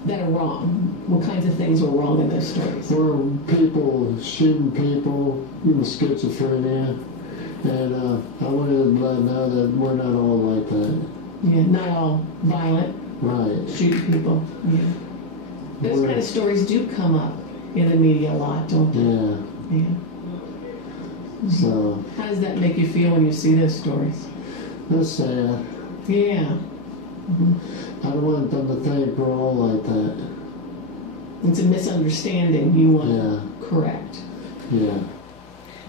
that are wrong? What kinds of things were wrong in those stories? Or people shooting people with schizophrenia, and I wanted to let them know that we're not all like that. Yeah, not all violent. Right. Shoot people. Yeah. Those kind of stories do come up in the media a lot, don't they? Yeah. Yeah. So, How does that make you feel when you see those stories? that's sad. Yeah. I don't want them to think we're all like that. It's a misunderstanding you want Yeah. to correct. Yeah.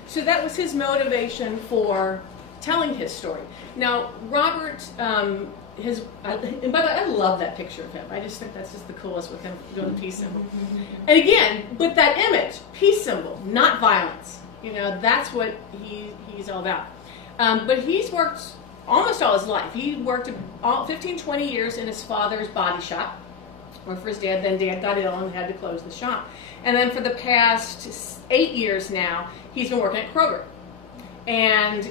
So that was his motivation for telling his story. Now, Robert, and by the way, I love that picture of him. I just think that's just the coolest with him doing the peace symbol. And again, with that image, peace symbol, not violence. You know, that's what he's all about. But he's worked almost all his life. He worked 15, 20 years in his father's body shop. Worked for his dad, then Dad got ill and had to close the shop. And then for the past 8 years now, he's been working at Kroger. And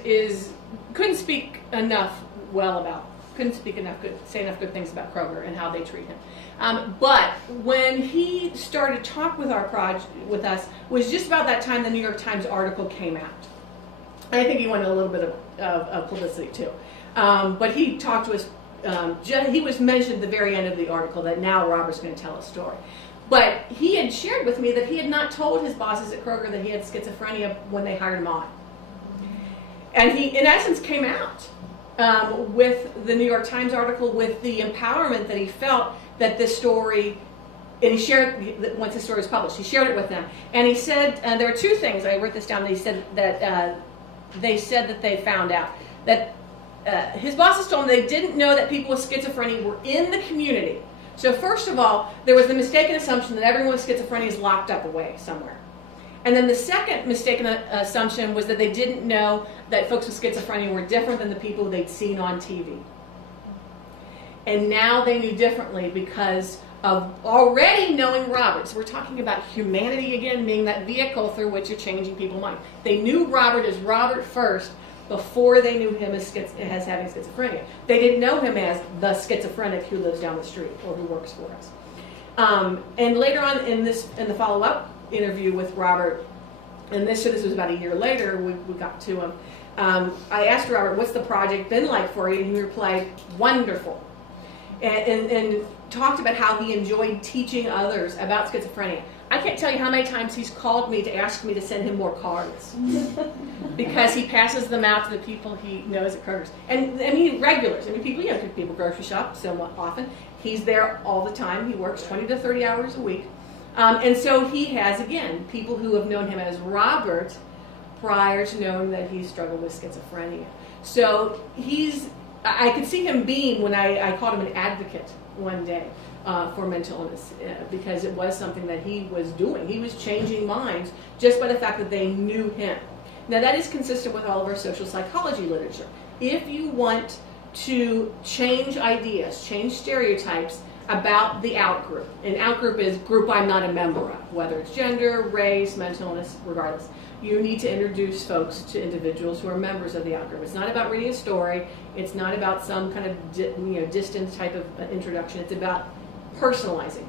couldn't say enough good things about Kroger and how they treat him. But when he started to talk with with us, was just about that time the New York Times article came out. I think he wanted a little bit of publicity too. But he talked to us, he was mentioned at the very end of the article that now Robert's going to tell a story. But he had shared with me that he had not told his bosses at Kroger that he had schizophrenia when they hired him on. And he, in essence, came out with the New York Times article, with the empowerment that he felt that this story, and he shared, once the story was published, he shared it with them. And he said, there are two things, I wrote this down, that he said that they said that they found out. That his bosses told him they didn't know that people with schizophrenia were in the community. So first of all, there was the mistaken assumption that everyone with schizophrenia is locked up away somewhere. And then the second mistaken assumption was that they didn't know that folks with schizophrenia were different than the people they'd seen on TV. And now they knew differently because of already knowing Robert. So we're talking about humanity again being that vehicle through which you're changing people's minds. They knew Robert as Robert first before they knew him as having schizophrenia. They didn't know him as the schizophrenic who lives down the street or who works for us. And later on in the follow-up interview with Robert, and this was about a year later, we got to him. I asked Robert, what's the project been like for you? And he replied, wonderful. And talked about how he enjoyed teaching others about schizophrenia. I can't tell you how many times he's called me to ask me to send him more cards because he passes them out to the people he knows at Kroger's. And I mean, regulars. I mean, people grocery shop somewhat often. He's there all the time. He works 20 to 30 hours a week. And so he has, again, people who have known him as Robert prior to knowing that he struggled with schizophrenia. So I could see him being, when I called him an advocate one day for mental illness, because it was something that he was doing. He was changing minds just by the fact that they knew him. Now that is consistent with all of our social psychology literature. If you want to change ideas, change stereotypes about the out-group, and out-group is group I'm not a member of, whether it's gender, race, mental illness, regardless. You need to introduce folks to individuals who are members of the out-group. It's not about reading a story. It's not about some kind of distant type of introduction. It's about personalizing,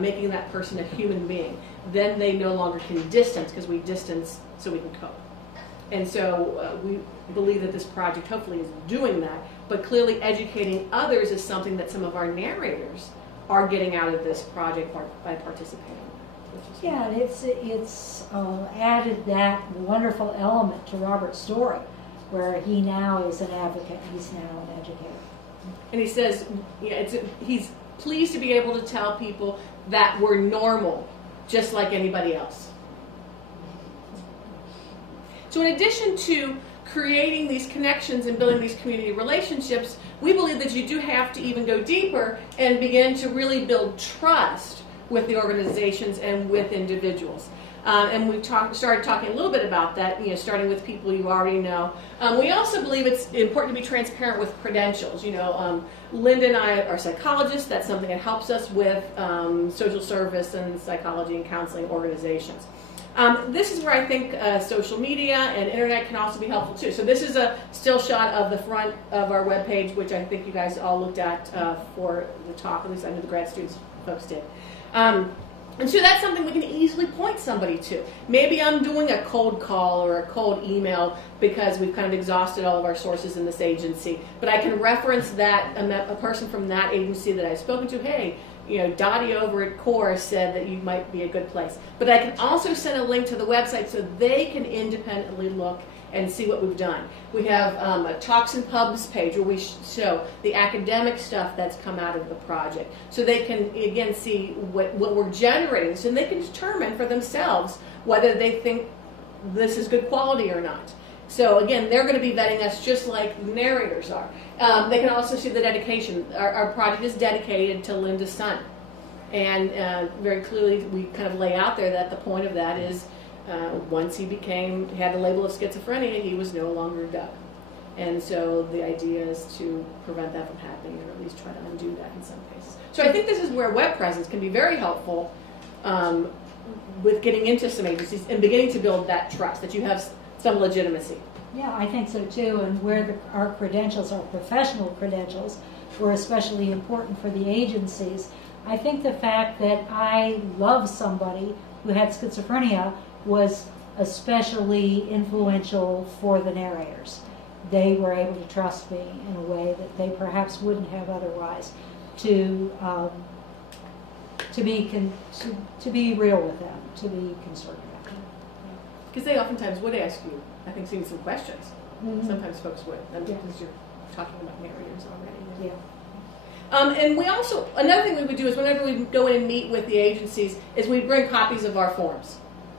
making that person a human being. Then they no longer can distance, because we distance so we can cope. And so we believe that this project hopefully is doing that, but clearly educating others is something that some of our narrators are getting out of this project by participating. Yeah, and it's added that wonderful element to Robert's story, where he now is an advocate, he's now an educator. And he says, he's pleased to be able to tell people that we're normal, just like anybody else. So in addition to creating these connections and building these community relationships, we believe that you do have to even go deeper and begin to really build trust with the organizations and with individuals. And we started talking a little bit about that, starting with people you already know. We also believe it's important to be transparent with credentials. Lynda and I are psychologists. That's something that helps us with social service and psychology and counseling organizations. This is where I think social media and internet can also be helpful too. So this is a still shot of the front of our webpage, which I think you guys all looked at for the talk. At least I know the grad students folks did. And so that's something we can easily point somebody to. Maybe I'm doing a cold call or a cold email because we've kind of exhausted all of our sources in this agency, but I can reference that, a person from that agency that I've spoken to, hey, you know, Dottie over at CORE said that you might be a good place. But I can also send a link to the website so they can independently look and see what we've done. We have a Talks and Pubs page where we show the academic stuff that's come out of the project. So they can, again, see what we're generating. So they can determine for themselves whether they think this is good quality or not. So again, they're going to be vetting us just like the narrators are. They can also see the dedication. Our project is dedicated to Lynda's son. And very clearly we kind of lay out there that the point of that is once he had the label of schizophrenia, he was no longer Doug. And so the idea is to prevent that from happening, or at least try to undo that in some cases. So I think this is where web presence can be very helpful with getting into some agencies and beginning to build that trust, that you have some legitimacy. Yeah, I think so too, and where our credentials, our professional credentials, were especially important for the agencies. I think the fact that I love somebody who had schizophrenia was especially influential for the narrators. They were able to trust me in a way that they perhaps wouldn't have otherwise, to be real with them, to be concerned about them. Because they oftentimes would ask you, I think, seeing some questions. Mm-hmm. Sometimes folks would, because you're talking about narrators already. Yeah. And we also, another thing we would do is whenever we go in and meet with the agencies, is we bring copies of our forms.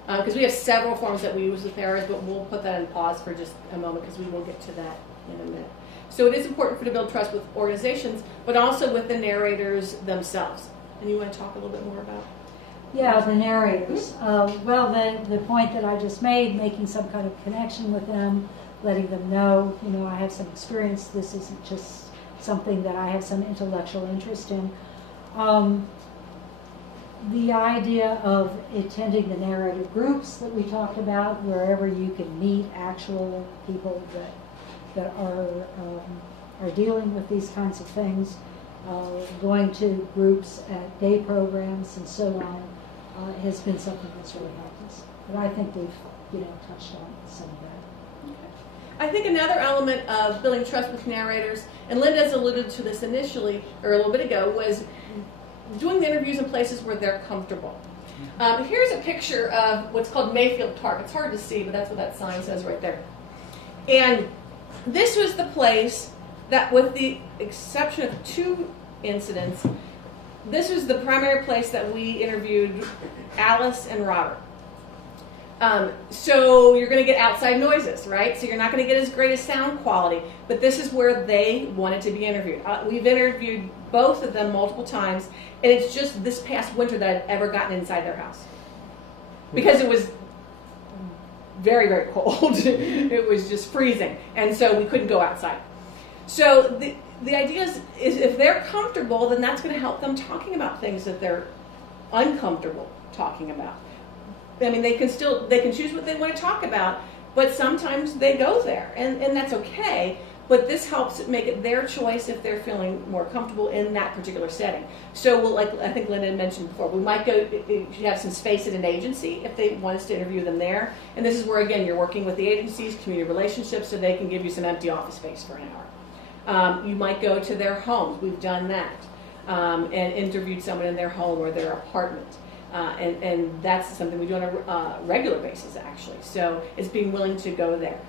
Because we have several forms that we use with narrators, but we'll put that on pause for just a moment because we will get to that in a minute. So it is important to build trust with organizations, but also with the narrators themselves. And you want to talk a little bit more about? Yeah, the narrators. Well, the point that I just made, making some kind of connection with them, letting them know, you know, I have some experience. This isn't just something that I have some intellectual interest in. The idea of attending the narrative groups that we talked about, wherever you can meet actual people that are dealing with these kinds of things, going to groups at day programs and so on, has been something that's really helped us. But I think we've, touched on some of that. I think another element of building trust with narrators, and Lynda's alluded to this initially, or a little bit ago, was doing the interviews in places where they're comfortable. Here's a picture of what's called Mayfield Park. It's hard to see, but that's what that sign says right there. And this was the place that, with the exception of 2 incidents, this was the primary place that we interviewed Alice and Robert. So you're going to get outside noises, right? So you're not going to get as great a sound quality, but this is where they wanted to be interviewed. We've interviewed both of them multiple times, and it's just this past winter that I've ever gotten inside their house. Because it was very, very cold. It was just freezing, and so we couldn't go outside. So the idea is if they're comfortable, then that's going to help them talking about things that they're uncomfortable talking about. I mean, they can choose what they want to talk about, but sometimes they go there, and that's okay. But this helps make it their choice if they're feeling more comfortable in that particular setting. So, like I think Lynda had mentioned before, we might have some space at an agency if they want us to interview them there. And this is where, again, you're working with the agencies, community relationships, so they can give you some empty office space for an hour. You might go to their homes. We've done that, and interviewed someone in their home or their apartment. And that's something we do on a regular basis, actually. So it's being willing to go there.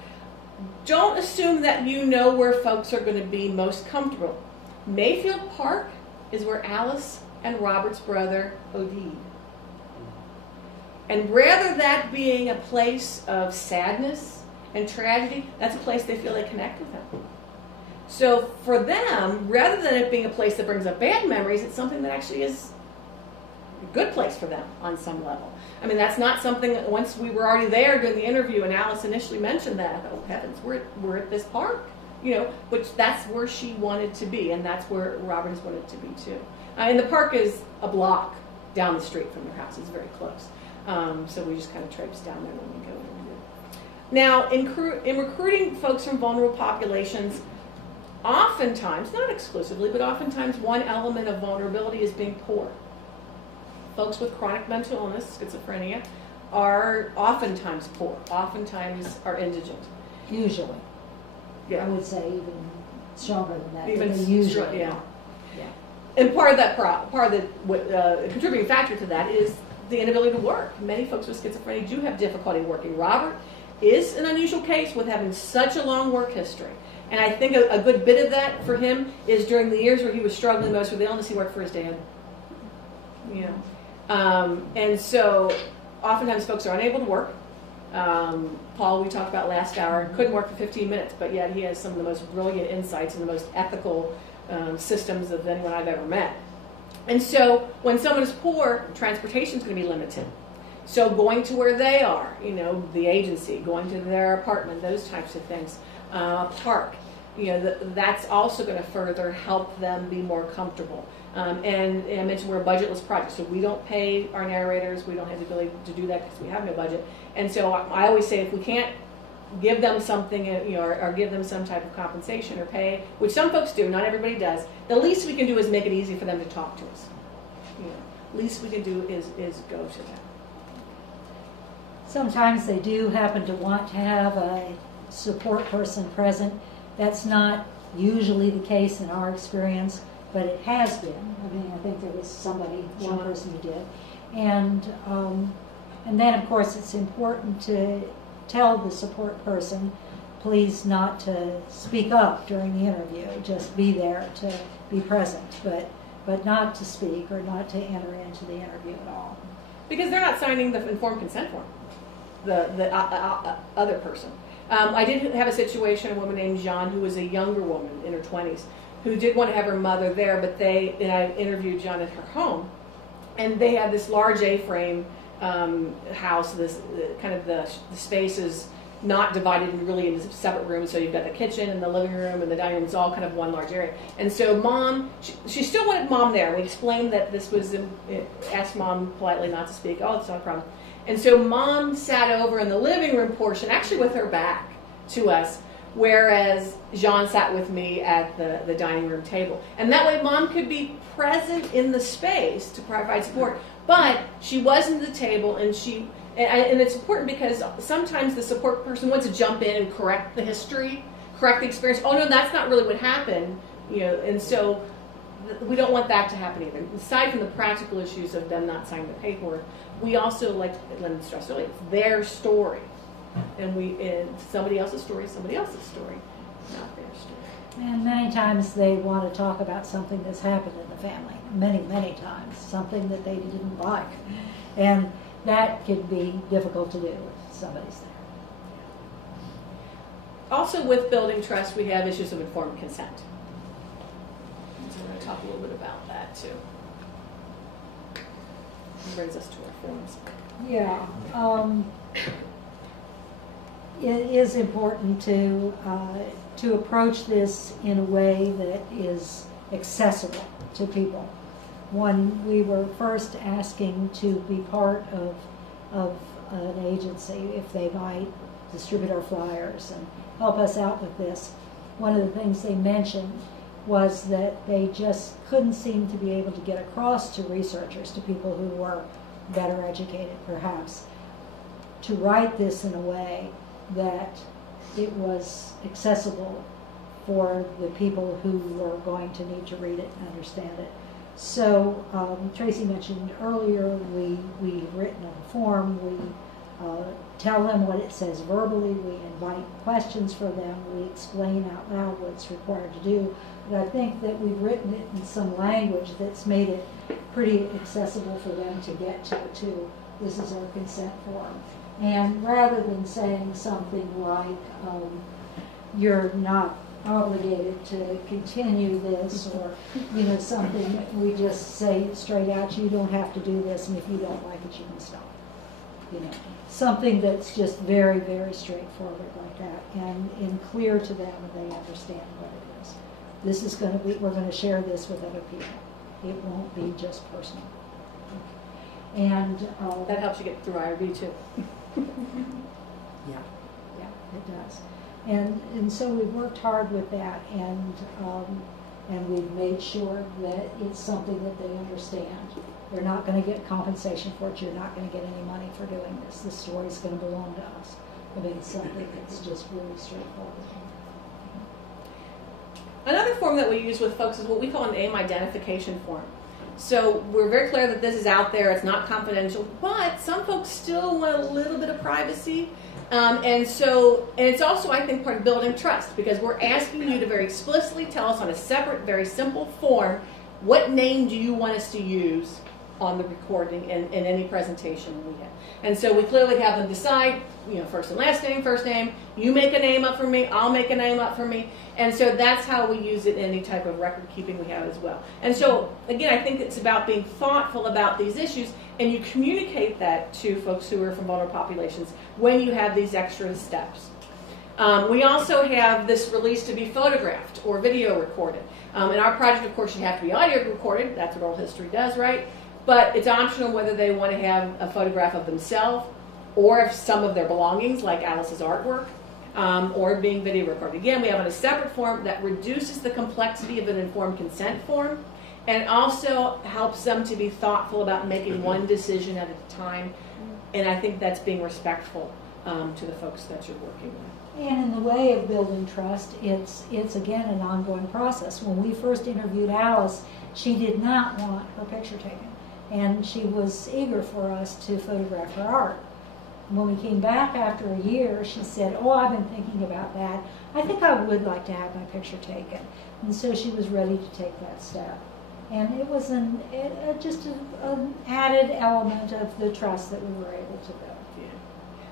Don't assume that you know where folks are going to be most comfortable. Mayfield Park is where Alice and Robert's brother OD'd. And rather that being a place of sadness and tragedy, that's a place they feel they connect with him. So for them, rather than it being a place that brings up bad memories, it's something that actually is a good place for them on some level. I mean, that's not something that once we were already there during the interview and Alice initially mentioned that, I thought, oh heavens, we're at this park, which that's where she wanted to be, and that's where Robert has wanted to be too. And the park is a block down the street from their house. It's very close. So we just kind of traipse down there when we go interview. Now, in recruiting folks from vulnerable populations, oftentimes, not exclusively, but oftentimes one element of vulnerability is being poor. folks with chronic mental illness, schizophrenia, are oftentimes poor, oftentimes are indigent. Usually. Yeah. I would say even stronger than that. Even but usually. yeah. And part of that, part of the contributing factor to that is the inability to work. Many folks with schizophrenia do have difficulty working. Robert is an unusual case with having such a long work history. And I think a good bit of that for him is during the years where he was struggling most with the illness, he worked for his dad. You know. And so oftentimes folks are unable to work. Paul, we talked about last hour, couldn't work for 15 minutes, but yet he has some of the most brilliant insights and the most ethical systems of anyone I've ever met. And so when someone is poor, transportation is going to be limited. So going to where they are, you know, the agency, going to their apartment, those types of things, park, you know, that's also going to further help them be more comfortable. And I mentioned we're a budgetless project, so we don't pay our narrators. We don't have the ability to do that because we have no budget. And so I always say if we can't give them something, you know, or give them some type of compensation or pay, which some folks do, not everybody does, the least we can do is make it easy for them to talk to us. You know, least we can do is go to them. Sometimes they do happen to want to have a support person present. That's not usually the case in our experience, but it has been. I mean, I think there was somebody, one person who did. And then, of course, it's important to tell the support person, please not to speak up during the interview. Just be there to be present, but not to speak or not to enter into the interview at all. Because they're not signing the informed consent form, the other person. I did have a situation, a woman named Jean, who was a younger woman in her 20s, who did want to have her mother there, and I interviewed Jean at her home, and they had this large A-frame house. This kind of the space is not divided really into separate rooms, so you've got the kitchen and the living room and the dining room. It's all kind of one large area. And so mom, she still wanted mom there. We explained that this was, asked mom politely not to speak. Oh, it's not a problem. And so mom sat over in the living room portion, actually with her back to us, whereas Jean sat with me at the dining room table. And that way mom could be present in the space to provide support, but she wasn't at the table, and and it's important because sometimes the support person wants to jump in and correct the history, correct the experience. Oh no, that's not really what happened, you know, and so we don't want that to happen either. Aside from the practical issues of them not signing the paperwork, we also, like Lynda stressed earlier, it's their story. And somebody else's story, not their story. And many times they want to talk about something that's happened in the family. Many, many times. Something that they didn't like. And that can be difficult to do if somebody's there. Also with building trust, we have issues of informed consent. So we're going to talk a little bit about that too. It brings us to our forms. Yeah. It is important to approach this in a way that is accessible to people. When we were first asking to be part of an agency, if they might distribute our flyers and help us out with this, one of the things they mentioned was that they just couldn't seem to be able to get across to researchers, to people who were better educated perhaps, to write this in a way that it was accessible for the people who were going to need to read it and understand it. So Tracy mentioned earlier, we've written a form, we tell them what it says verbally, we invite questions for them, we explain out loud what it's required to do. But I think that we've written it in some language that's made it pretty accessible for them to get to too. This is our consent form. And rather than saying something like, you're not obligated to continue this, or something, we just say straight out, you don't have to do this, and if you don't like it, you can stop. Something that's just very, very straightforward like that, and clear to them, and they understand what it is. This is going to be, we're going to share this with other people. It won't be just personal. And that helps you get through IRB too. Yeah, it does. And so we've worked hard with that, and we've made sure that it's something that they understand. They're not going to get compensation for it. You're not going to get any money for doing this. The story's going to belong to us. I mean, it's something that's just really straightforward. Another form that we use with folks is what we call an aim identification form. So we're very clear that this is out there, it's not confidential, but some folks still want a little bit of privacy. And it's also, I think, part of building trust, because we're asking you to very explicitly tell us on a separate, very simple form, what name do you want us to use on the recording in any presentation we have. And so we clearly have them decide, first and last name, first name, you make a name up for me, I'll make a name up for me. And so that's how we use it in any type of record keeping we have as well. And so, again, I think it's about being thoughtful about these issues, and you communicate that to folks who are from vulnerable populations when you have these extra steps. We also have this release to be photographed or video recorded. In our project, of course, you have to be audio recorded. That's what oral history does, right? But it's optional whether they want to have a photograph of themselves or if some of their belongings, like Alice's artwork, or being video recorded. Again, we have a separate form that reduces the complexity of an informed consent form and also helps them to be thoughtful about making one decision at a time. And I think that's being respectful to the folks that you're working with. And in the way of building trust, it's again an ongoing process. When we first interviewed Alice, she did not want her picture taken, and she was eager for us to photograph her art. When we came back after a year, she said, "Oh, I've been thinking about that. I think I would like to have my picture taken." And so she was ready to take that step. And it was just an added element of the trust that we were able to build.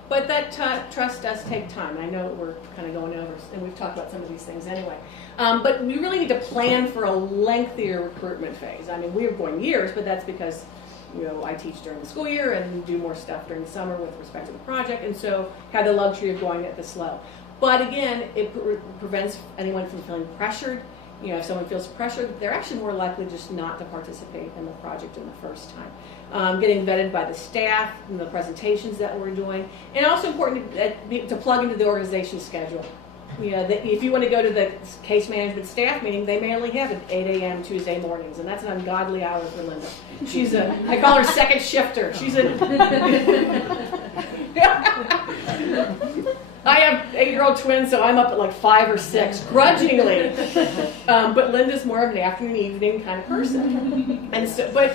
But that trust does take time. I know we're kind of going over, and we've talked about some of these things anyway. But we really need to plan for a lengthier recruitment phase. I mean, we're going years, but that's because I teach during the school year and do more stuff during the summer with respect to the project, and so have the luxury of going at this slow. But again, it prevents anyone from feeling pressured. If someone feels pressured, they're actually more likely just not to participate in the project in the first time. Getting vetted by the staff and the presentations that we're doing, and also important to plug into the organization's schedule. If you want to go to the case management staff meeting, they may only have it 8 a.m. Tuesday mornings, and that's an ungodly hour for Lynda. I call her second shifter. I have 8-year-old twins, so I'm up at like 5 or 6, grudgingly. But Lynda's more of an afternoon, evening kind of person. And so, but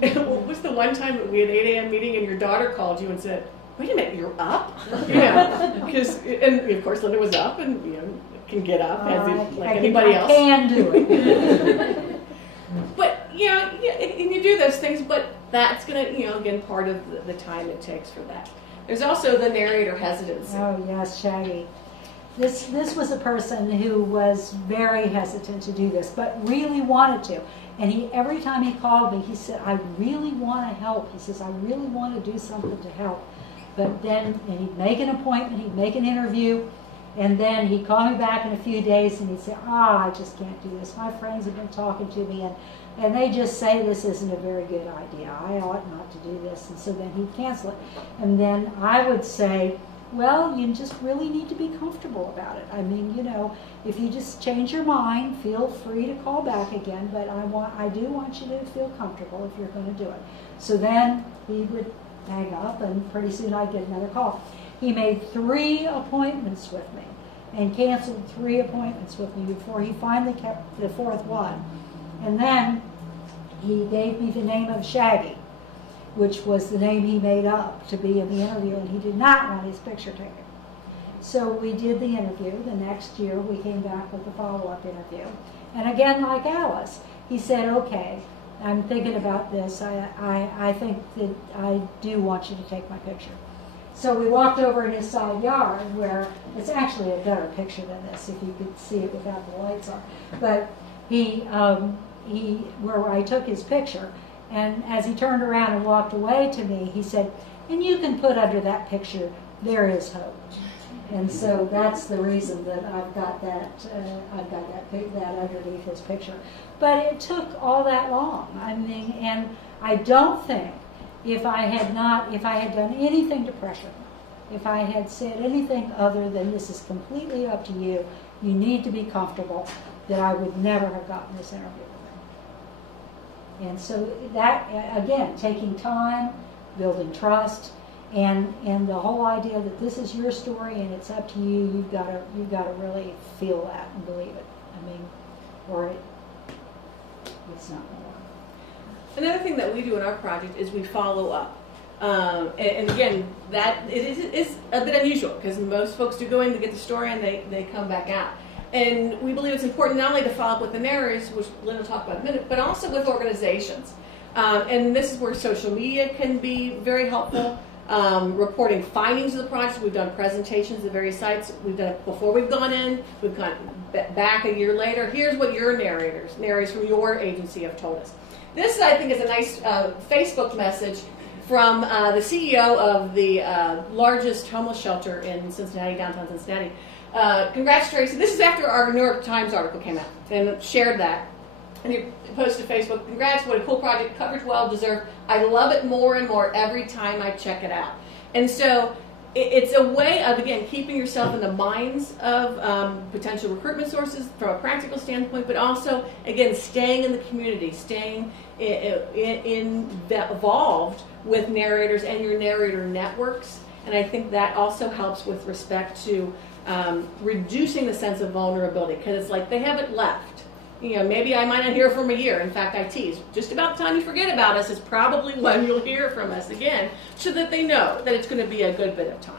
what was the one time that we had an 8 a.m. meeting and your daughter called you and said, "Wait a minute, you're up?" And of course Lynda was up and can get up like anybody else. I can do it. But and you do those things, but that's going to again part of the time it takes for that. There's also the narrator hesitancy. Oh yes, Shaggy. This was a person who was very hesitant to do this, but really wanted to. And every time he called me, he said, "I really want to help." He says, "I really want to do something to help." But then he'd make an appointment, he'd make an interview, and then he'd call me back in a few days and he'd say, "I just can't do this. My friends have been talking to me and they just say this isn't a very good idea. I ought not to do this." And so then he'd cancel it. And then I would say, "Well, you just really need to be comfortable about it. I mean, if you just change your mind, feel free to call back again, but I do want you to feel comfortable if you're going to do it." So then he would hang up, and pretty soon I'd get another call. He made 3 appointments with me and canceled 3 appointments with me before he finally kept the 4th one. And then he gave me the name of Shaggy, which was the name he made up to be in the interview, and he did not want his picture taken. So we did the interview. The next year we came back with a follow-up interview. And again, like Alice, he said, "Okay, I'm thinking about this. I think that I do want you to take my picture." So we walked over in his side yard, where it's actually a better picture than this, if you could see it without the lights on. But where I took his picture, and as he turned around and walked away to me, he said, "And you can put under that picture, there is hope." And so that's the reason that I've got that underneath his picture. But it took all that long. I mean, and I don't think if I had done anything to pressure him, if I had said anything other than "This is completely up to you, you need to be comfortable," that I would never have gotten this interview with And so that, again, taking time, building trust, and the whole idea that this is your story and it's up to you. You've got to really feel that and believe it. I mean, or it's not going to work. Another thing that we do in our project is we follow up. And again, that is a bit unusual because most folks do go in to get the story and they come back out. And we believe it's important not only to follow up with the narrators, which Lynda will talk about in a minute, but also with organizations. And this is where social media can be very helpful. Reporting findings of the project. We've done presentations at various sites. We've done it before we've gone in. We've gone back a year later. Here's what your narrators from your agency have told us. This, I think, is a nice Facebook message from the CEO of the largest homeless shelter in Cincinnati, downtown Cincinnati. Congrats, Tracy. This is after our New York Times article came out and shared that. And he posted to Facebook, congrats, what a cool project, coverage well deserved. I love it more and more every time I check it out. And so it's a way of, again, keeping yourself in the minds of potential recruitment sources from a practical standpoint, but also, again, staying in the community, staying involved with narrators and your narrator networks. And I think that also helps with respect to reducing the sense of vulnerability, because it's like they haven't left. You know, maybe I might not hear from a year. In fact, I tease. Just about the time you forget about us is probably when you'll hear from us again, so that they know that it's going to be a good bit of time.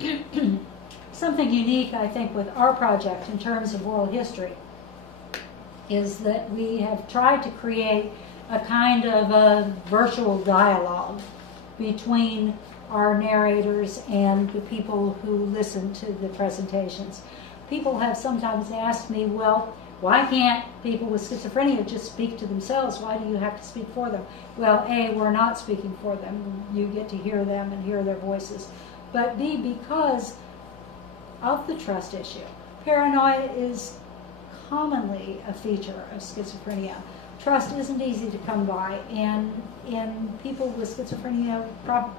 Yeah. Something unique, I think, with our project in terms of oral history is that we have tried to create a kind of a virtual dialogue between our narrators and the people who listen to the presentations. People have sometimes asked me, well, why can't people with schizophrenia just speak to themselves? Why do you have to speak for them? Well, A, we're not speaking for them. You get to hear them and hear their voices. But B, because of the trust issue. Paranoia is commonly a feature of schizophrenia. Trust isn't easy to come by, and people with schizophrenia,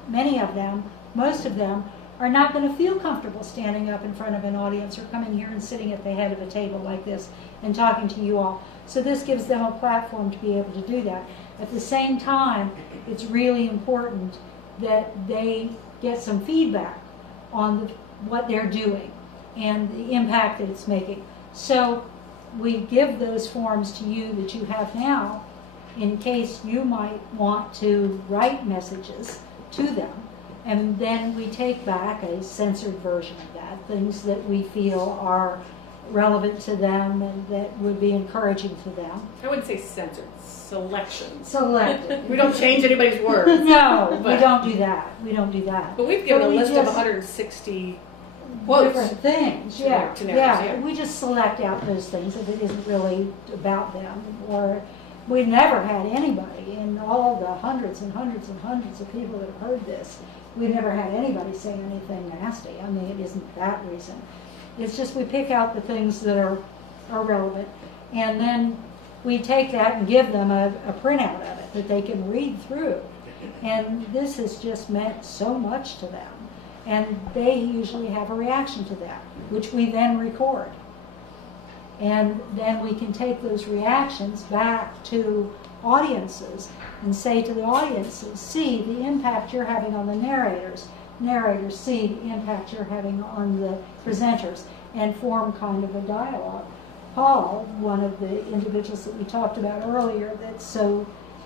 many of them, most of them, are not going to feel comfortable standing up in front of an audience or coming here and sitting at the head of a table like this and talking to you all. So this gives them a platform to be able to do that. At the same time, it's really important that they get some feedback on what they're doing and the impact that it's making. So we give those forms to you that you have now in case you might want to write messages to them. And then we take back a censored version of that, things that we feel are relevant to them and that would be encouraging to them. I wouldn't say censored, selections. Selected. We don't change anybody's words. No, we don't do that. We don't do that. But we've given a list of 160 quotes. Different things, yeah. Yeah, we just select out those things if it isn't really about them. Or we've never had anybody in all the hundreds and hundreds and hundreds of people that have heard this. We've never had anybody say anything nasty. I mean, it isn't that reason. It's just we pick out the things that are relevant, and then we take that and give them a printout of it that they can read through. And this has just meant so much to them. And they usually have a reaction to that, which we then record. And then we can take those reactions back to audiences and say to the audiences, see the impact you're having on the narrators. Narrators see the impact you're having on the presenters, and form kind of a dialogue. Paul, one of the individuals that we talked about earlier that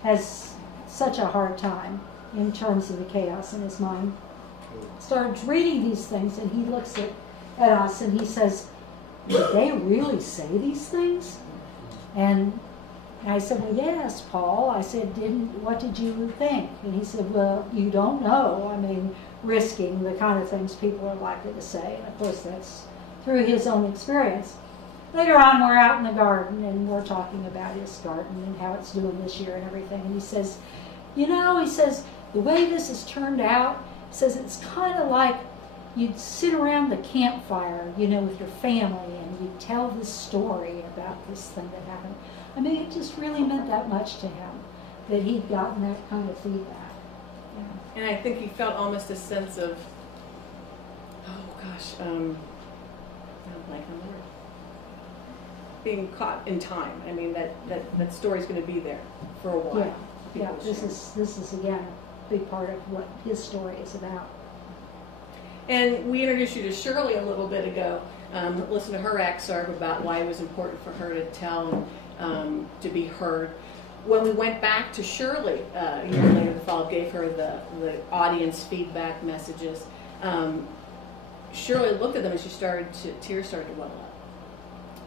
has such a hard time in terms of the chaos in his mind, starts reading these things, and he looks at us and he says, did they really say these things? And I said, well, yes, Paul. I said, what did you think? And he said, well, you don't know. I mean, risking the kind of things people are likely to say. And of course, that's through his own experience. Later on, we're out in the garden, and we're talking about his garden and how it's doing this year and everything. And he says, you know, the way this has turned out, he says, it's kind of like you'd sit around the campfire, you know, with your family, and you'd tell this story about this thing that happened. I mean, it just really meant that much to him, that he'd gotten that kind of feedback. Yeah. And I think he felt almost a sense of, oh gosh, I'm blanking on the word. being caught in time. I mean, that story's going to be there for a while. Yeah, this is again a big part of what his story is about. And we introduced you to Shirley a little bit ago. Listen to her excerpt about why it was important for her to tell and to be heard. When we went back to Shirley a year later in the fall, gave her the audience feedback messages, Shirley looked at them and tears started to well up.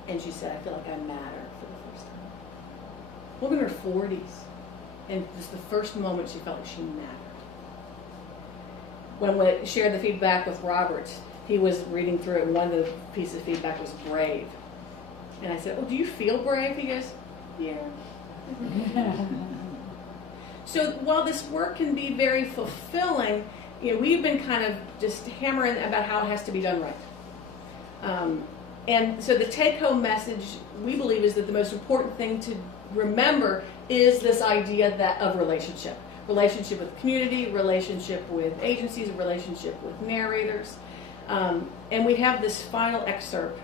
And she said, I feel like I matter for the first time. Woman in her 40s. And this is the first moment she felt like she mattered. When we shared the feedback with Robert, he was reading through it, and one of the pieces of feedback was brave. And I said, oh, do you feel brave? He goes, yeah. So while this work can be very fulfilling, we've been kind of just hammering about how it has to be done right. And so the take-home message, we believe, is that the most important thing to remember is this idea of relationship. Relationship with community, relationship with agencies, relationship with narrators. And we have this final excerpt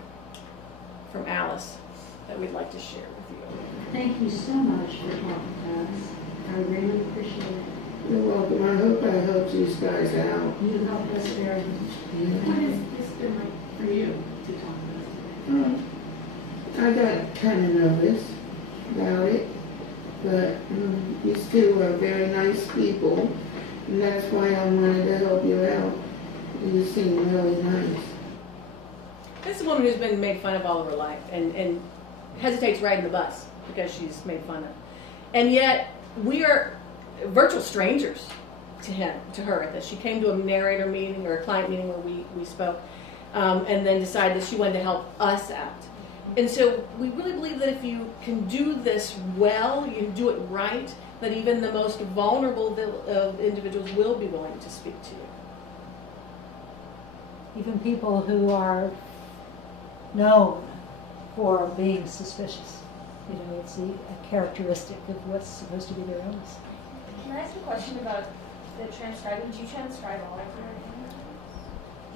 from Alice that we'd like to share with you. Thank you so much for talking to us. I really appreciate it. You're welcome. I hope I helped these guys out. You helped us very much. What has this been like for you to talk about today? I got kind of nervous about it, but these two are very nice people, and that's why I wanted to help you out. You seem really nice. This is a woman who's been made fun of all of her life and hesitates riding the bus because she's made fun of. And yet, we are virtual strangers to her at this. She came to a narrator meeting or a client meeting where we spoke, and then decided that she wanted to help us out. And so we really believe that if you can do this well, you can do it right, that even the most vulnerable of individuals will be willing to speak to you. Even people who are known for being suspicious. It's a characteristic of what's supposed to be their illness. Can I ask a question about the transcribing? Do you transcribe all of your interviews?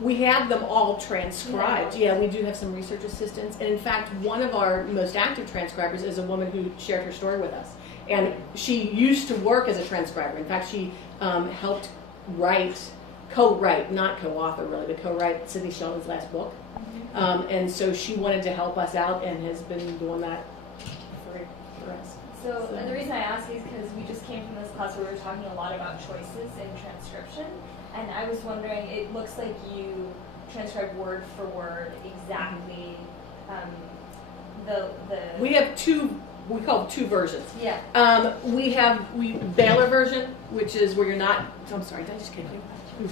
We have them all transcribed. Yeah, we do have some research assistants. And in fact, one of our most active transcribers is a woman who shared her story with us. And she used to work as a transcriber. In fact, she helped co-write, not co-author really, but co-write Sidney Sheldon's last book. And so she wanted to help us out and has been doing that for us. So, and the reason I ask is because we just came from this class where we were talking a lot about choices in transcription. And I was wondering, it looks like you transcribe word for word exactly We have two, we call them two versions. Yeah. We Baylor version, which is where you're not, I'm sorry, did I just kick you?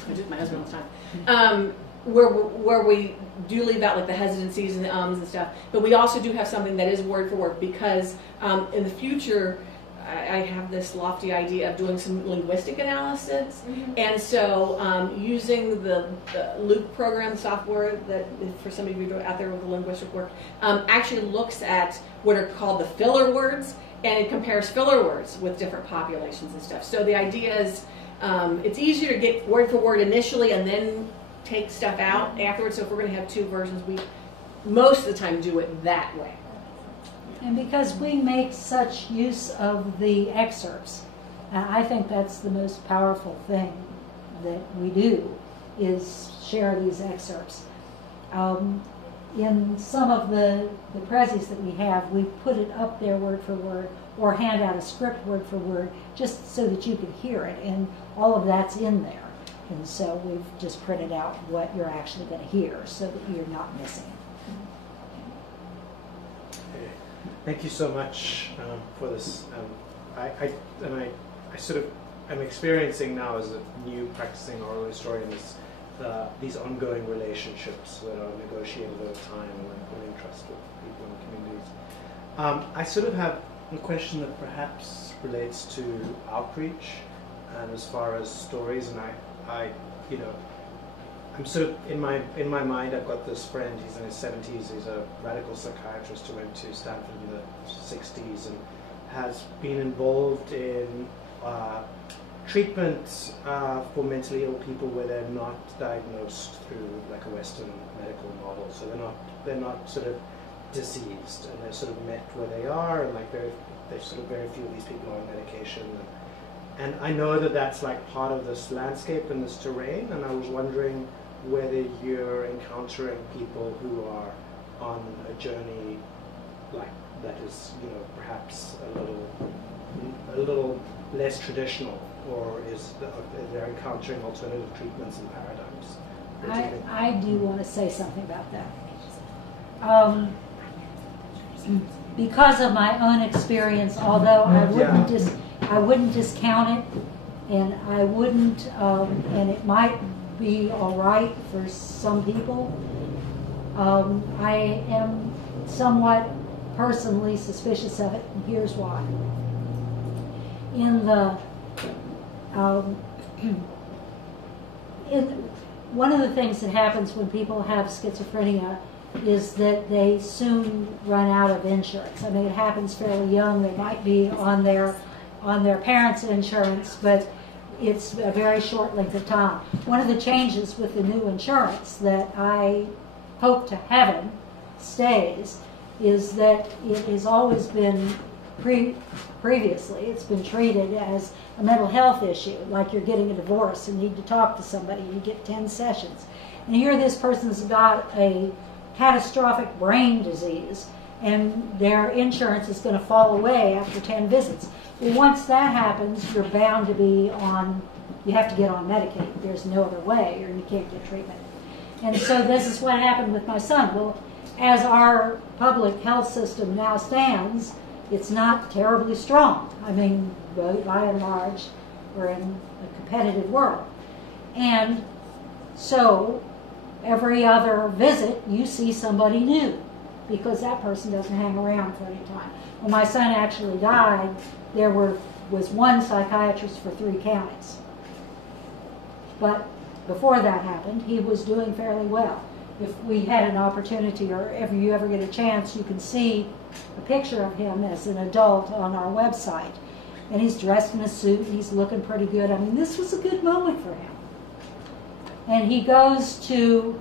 I did my husband all the time. Where we do leave out like the hesitancies and the ums and stuff, but we also do have something that is word for word because in the future I have this lofty idea of doing some linguistic analysis, and so using the Loop program software that for some of you out there with the linguistic work actually looks at what are called the filler words, and it compares filler words with different populations and stuff. So the idea is it's easier to get word for word initially and then take stuff out afterwards. So if we're going to have two versions, we most of the time do it that way. And because we make such use of the excerpts, I think that's the most powerful thing that we do, is share these excerpts. In some of the prezzies that we have, we put it up there word for word, or hand out a script word for word, just so that you can hear it, and all of that's in there. And so we've just printed out what you're actually going to hear, so that you're not missing. Thank you so much for this. I'm experiencing now as a new practicing oral historian these ongoing relationships that are negotiated over time and building trust with people and communities. I sort of have a question that perhaps relates to outreach and as far as stories, and I'm sort of in my mind. I've got this friend. He's in his 70s. He's a radical psychiatrist who went to Stanford in the 60s and has been involved in treatment for mentally ill people where they're not diagnosed through like a Western medical model. So they're not sort of diseased, and they're sort of met where they are, and like there's sort of very few of these people on medication. And I know that that's like part of this landscape and this terrain, and I was wondering whether you're encountering people who are on a journey like that is, you know, perhaps a little less traditional, or is they're encountering alternative treatments and paradigms. I do want to say something about that. Because of my own experience, although I wouldn't discount it, and I wouldn't, and it might be all right for some people. I am somewhat personally suspicious of it, and here's why. In the one of the things that happens when people have schizophrenia is that they soon run out of insurance. I mean, it happens fairly young. They might be on their parents' insurance, but it's a very short length of time. One of the changes with the new insurance that I hope to heaven stays is that it has always been previously it's been treated as a mental health issue, like you're getting a divorce and need to talk to somebody. You get 10 sessions. And here this person's got a catastrophic brain disease, and their insurance is going to fall away after 10 visits. Well, once that happens, you're bound to be on, you have to get on Medicaid. There's no other way, or you can't get treatment. And so this is what happened with my son. Well, as our public health system now stands, it's not terribly strong. I mean, by and large, we're in a competitive world. And so every other visit, you see somebody new, because that person doesn't hang around for any time. When my son actually died, there was one psychiatrist for 3 counties. But before that happened, he was doing fairly well. If we had an opportunity, or if you ever get a chance, you can see a picture of him as an adult on our website. And he's dressed in a suit, he's looking pretty good. I mean, this was a good moment for him. And he goes to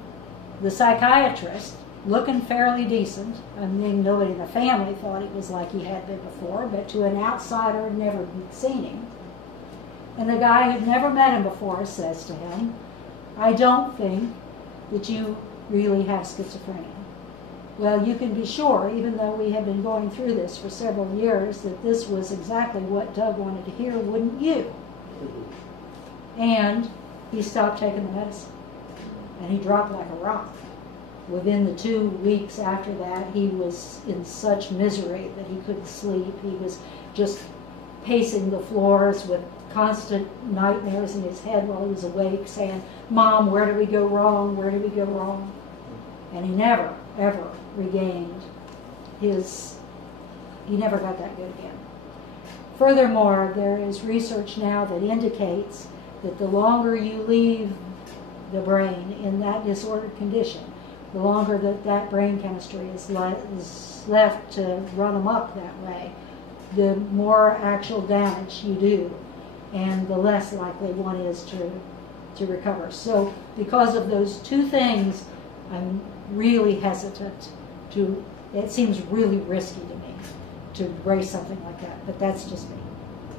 the psychiatrist, looking fairly decent. I mean, nobody in the family thought he was like he had been before, but to an outsider who'd never seen him. And the guy who'd never met him before says to him, "I don't think that you really have schizophrenia." Well, you can be sure, even though we have been going through this for several years, that this was exactly what Doug wanted to hear, wouldn't you? And he stopped taking the medicine, and he dropped like a rock. Within the 2 weeks after that, he was in such misery that he couldn't sleep. He was just pacing the floors with constant nightmares in his head while he was awake, saying, "Mom, where did we go wrong? Where did we go wrong?" And he never, ever regained he never got that good again. Furthermore, there is research now that indicates that the longer you leave the brain in that disordered condition, the longer that brain chemistry is left to run amok that way, the more actual damage you do, and the less likely one is to recover. So because of those 2 things, I'm really hesitant to, it seems really risky to me to embrace something like that, but that's just me.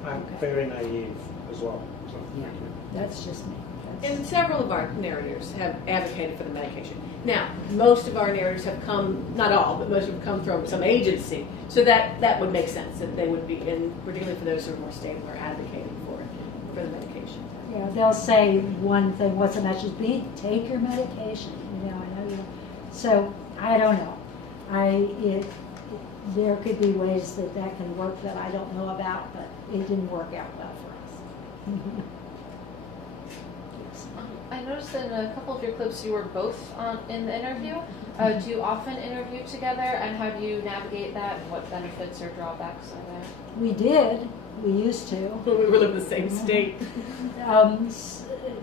I'm very naive as well. So. Yeah, that's just me. And several of our narrators have advocated for the medication. Now, most of our narrators have come, not all, but most have come from some agency, so that would make sense that they would be, and particularly for those who are more stable, are advocating for the medication. Yeah, they'll say one thing, what's the message be? Take your medication. You know, I know you. So I don't know. There could be ways that can work that I don't know about, but it didn't work out well for us. I noticed in a couple of your clips you were both in the interview. Do you often interview together, and how do you navigate that? What benefits or drawbacks are there? We did. We used to. But we live in the same state.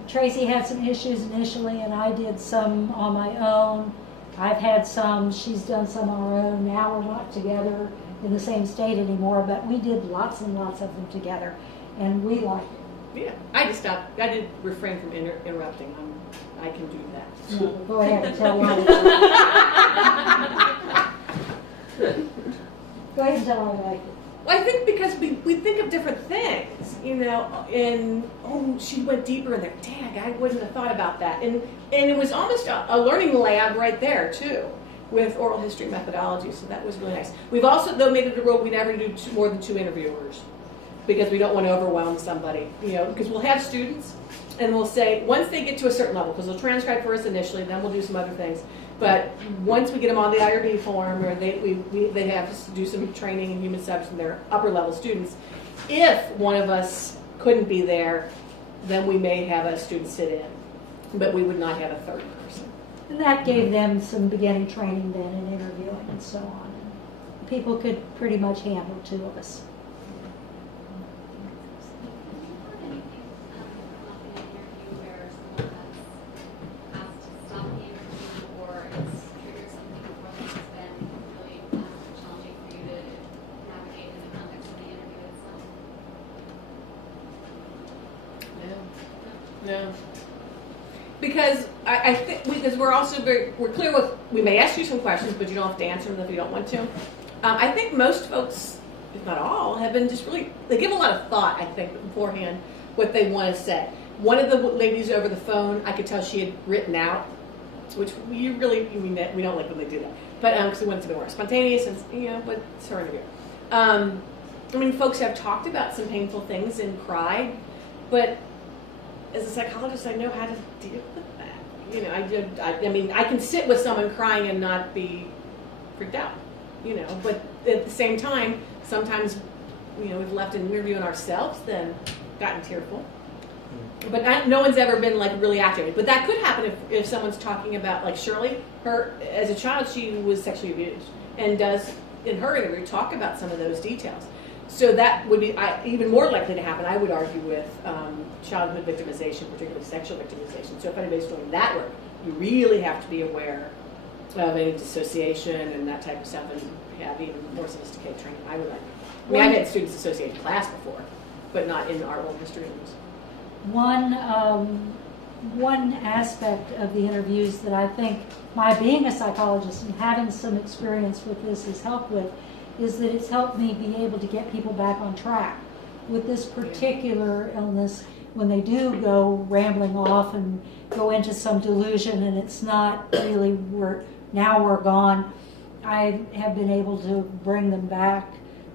Tracy had some issues initially, and I did some on my own. I've had some, she's done some on her own. Now we're not together in the same state anymore, but we did lots and lots of them together, and we liked it. Yeah, I just stopped. I did refrain from interrupting. I can do that. No, go ahead and tell one. can tell I liked it. Well, I think because we think of different things, you know, and, oh, she went deeper in there. Dang, I wouldn't have thought about that. And it was almost a learning lab right there, too, with oral history methodology, so that was really nice. We've also, though, made it a rule we never do more than 2 interviewers because we don't want to overwhelm somebody, you know, because we'll have students and we'll say, once they get to a certain level, because they'll transcribe first initially, then we'll do some other things. But once we get them on the IRB form, or they have to do some training in human subjects, and they're upper level students, if one of us couldn't be there, then we may have a student sit in, but we would not have a third person. And that gave them some beginning training then in interviewing and so on. And people could pretty much handle 2 of us. No, because I think because we're also we're clear with, we may ask you some questions, but you don't have to answer them if you don't want to. I think most folks, if not all, have been just really, they give a lot of thought, I think, beforehand, what they want to say. One of the ladies over the phone, I could tell she had written out, which we don't like when they do that, but because we want it to be more spontaneous, and you know, but it's her interview. I mean, folks have talked about some painful things and cried, but as a psychologist, I know how to deal with that. You know, I mean, I can sit with someone crying and not be freaked out, you know, but at the same time, sometimes, you know, we've left an interview in ourselves, then gotten tearful. But no one's ever been, like, really activated. But that could happen if someone's talking about, like, Shirley, as a child, she was sexually abused, and does, in her interview, talk about some of those details. So that would be even more likely to happen, I would argue, with childhood victimization, particularly sexual victimization. So if anybody's doing that work, you really have to be aware of any dissociation and that type of stuff, and have even more sophisticated training, I would argue. I mean, I've had students associate in class before, but not in our oral history rooms. One aspect of the interviews that I think my being a psychologist and having some experience with this has helped with is that it's helped me be able to get people back on track with this particular illness. When they do go rambling off and go into some delusion and it's not really, we're gone, I have been able to bring them back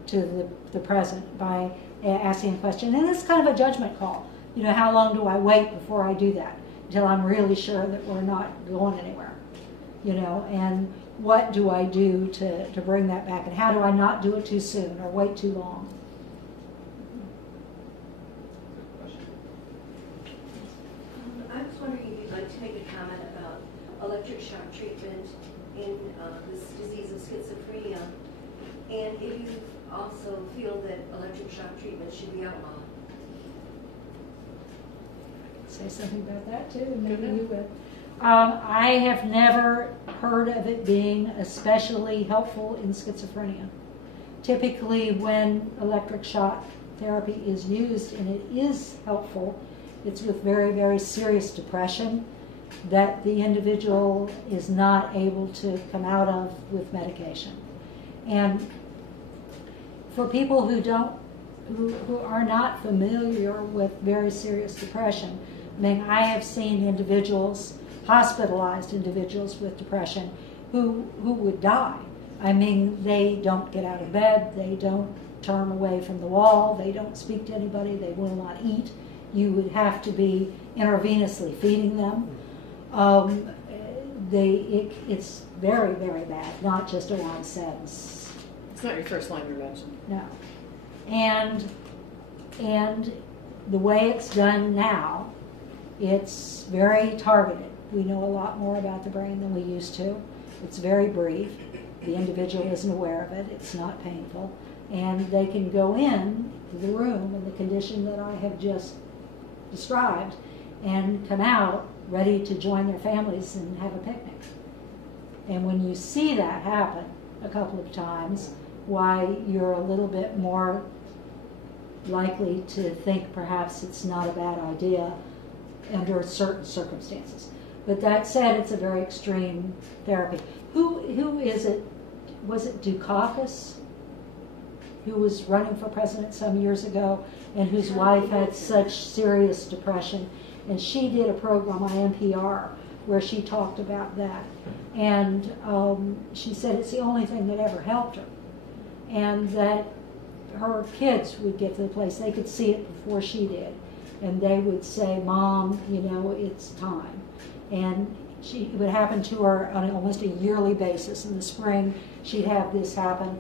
to the present by asking a question. And it's kind of a judgment call. You know, how long do I wait before I do that? Until I'm really sure that we're not going anywhere. You know, and what do I do to bring that back? And how do I not do it too soon or wait too long? I was wondering if you'd like to make a comment about electric shock treatment in this disease of schizophrenia, and if you also feel that electric shock treatment should be outlawed. Say something about that too, and maybe you would. I have never heard of it being especially helpful in schizophrenia. Typically, when electric shock therapy is used, and it is helpful, it's with very, very serious depression that the individual is not able to come out of with medication. And for people who are not familiar with very serious depression, I mean, I have seen individuals, hospitalized individuals with depression who would die. I mean, they don't get out of bed, they don't turn away from the wall, they don't speak to anybody, they will not eat. You would have to be intravenously feeding them. It's very, very bad, not just a one sentence. It's not your first line intervention. No. And the way it's done now, it's very targeted. We know a lot more about the brain than we used to. It's very brief. The individual isn't aware of it. It's not painful. And they can go in to the room in the condition that I have just described and come out ready to join their families and have a picnic. And when you see that happen a couple of times, why you're a little bit more likely to think perhaps it's not a bad idea under certain circumstances. But that said, it's a very extreme therapy. Who is it? Was it Dukakis who was running for president some years ago and whose wife had such serious depression. And she did a program on NPR where she talked about that. And she said it's the only thing that ever helped her. And that her kids would get to the place, they could see it before she did. And they would say, Mom, you know, it's time. And it would happen to her on almost a yearly basis. In the spring, she'd have this happen,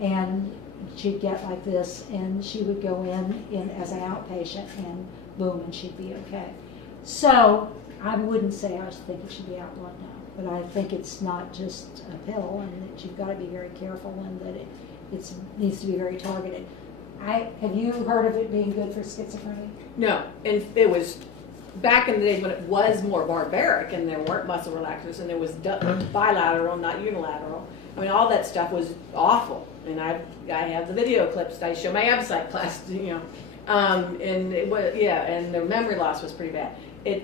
and she'd get like this, and she would go in as an outpatient, and boom, and she'd be okay. So I wouldn't say I think it should be outlawed now, but I think it's not just a pill, and that you've got to be very careful, and that it needs to be very targeted. Have you heard of it being good for schizophrenia? No, and it was back in the days when it was more barbaric and there weren't muscle relaxers and there was bilateral, not unilateral. I mean, all that stuff was awful. And I have the video clips. I show my absite class, you know, and it was, yeah, and their memory loss was pretty bad.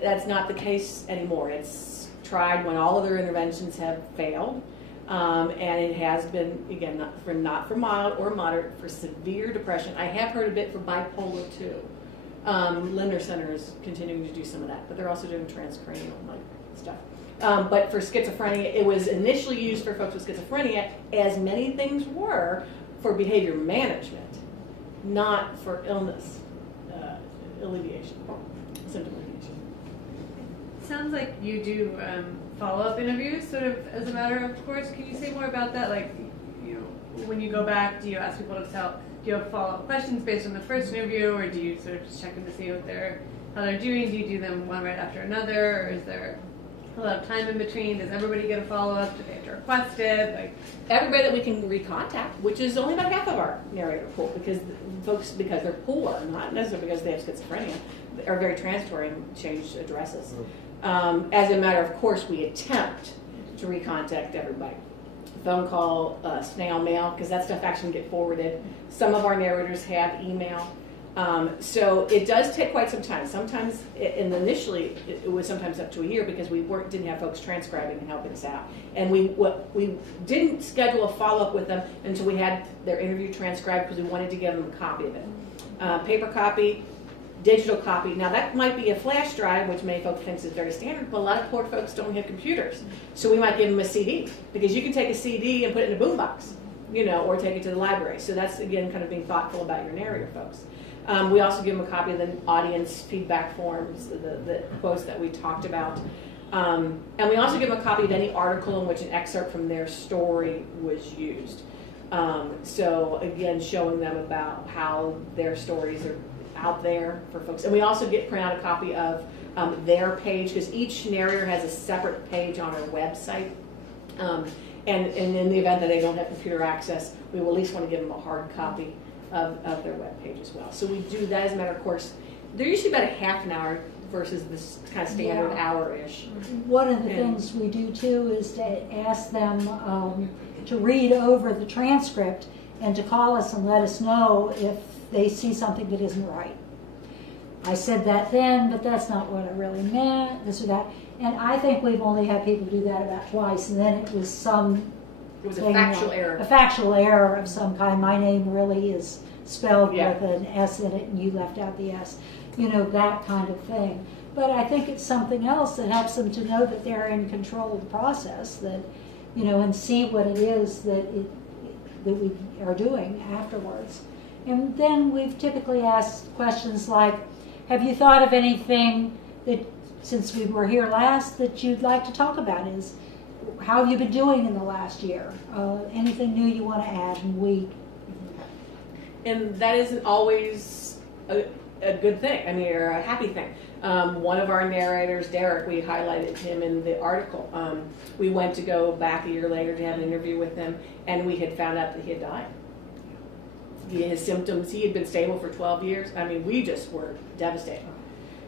That's not the case anymore. It's tried when all other interventions have failed. And it has been, again, not for mild or moderate, for severe depression. I have heard a bit for bipolar too. Lynda Center is continuing to do some of that, but they're also doing transcranial stuff. But for schizophrenia, it was initially used for folks with schizophrenia, as many things were, for behavior management, not for illness alleviation, symptom alleviation. Sounds like you do follow-up interviews, sort of as a matter of course. Can you say more about that? Like, you know, when you go back, do you ask people to tell? Do you have follow-up questions based on the first interview, or do you sort of just check in to see how they're doing? Do you do them one right after another, or is there a lot of time in between? Does everybody get a follow-up? Do they have to request it? Like, everybody that we can recontact, which is only about half of our narrator pool, because they're poor, not necessarily because they have schizophrenia, are very transitory and change addresses. As a matter of course, we attempt to recontact everybody. Phone call, snail mail, because that stuff actually can get forwarded. Some of our narrators have email. So it does take quite some time. Sometimes, and initially, it was sometimes up to a year because we didn't have folks transcribing and helping us out. And we didn't schedule a follow-up with them until we had their interview transcribed, because we wanted to give them a copy of it. Paper copy, digital copy. Now that might be a flash drive, which many folks think is very standard, but a lot of poor folks don't have computers. So we might give them a CD, because you can take a CD and put it in a boombox, you know, or take it to the library. So that's, again, kind of being thoughtful about your narrator folks. We also give them a copy of the audience feedback forms, the quotes that we talked about. And we also give them a copy of any article in which an excerpt from their story was used. So again, showing them about how their stories are out there for folks. And we also print out a copy of their page, because each narrator has a separate page on our website. And in the event that they don't have computer access, we will at least want to give them a hard copy of their web page as well. So we do that as a matter of course. They're usually about a half an hour versus this kind of standard hour-ish. One of the things we do too is to ask them to read over the transcript and to call us and let us know if they see something that isn't right. I said that then, but that's not what I really meant, this or that. And I think we've only had people do that about twice, and then it was a factual error. A factual error of some kind. My name really is spelled with an S in it, and you left out the S. You know, that kind of thing. But I think it's something else that helps them to know that they're in control of the process, that, you know, and see what it is that we are doing afterwards. And then we've typically asked questions like, have you thought of anything that, since we were here last, that you'd like to talk about? How have you been doing in the last year? Anything new you want to add? And that isn't always a good thing, or a happy thing. One of our narrators, Derek, we highlighted him in the article. We went to go back a year later to have an interview with him, and we had found out that he had died. His symptoms, he had been stable for 12 years. We just were devastated.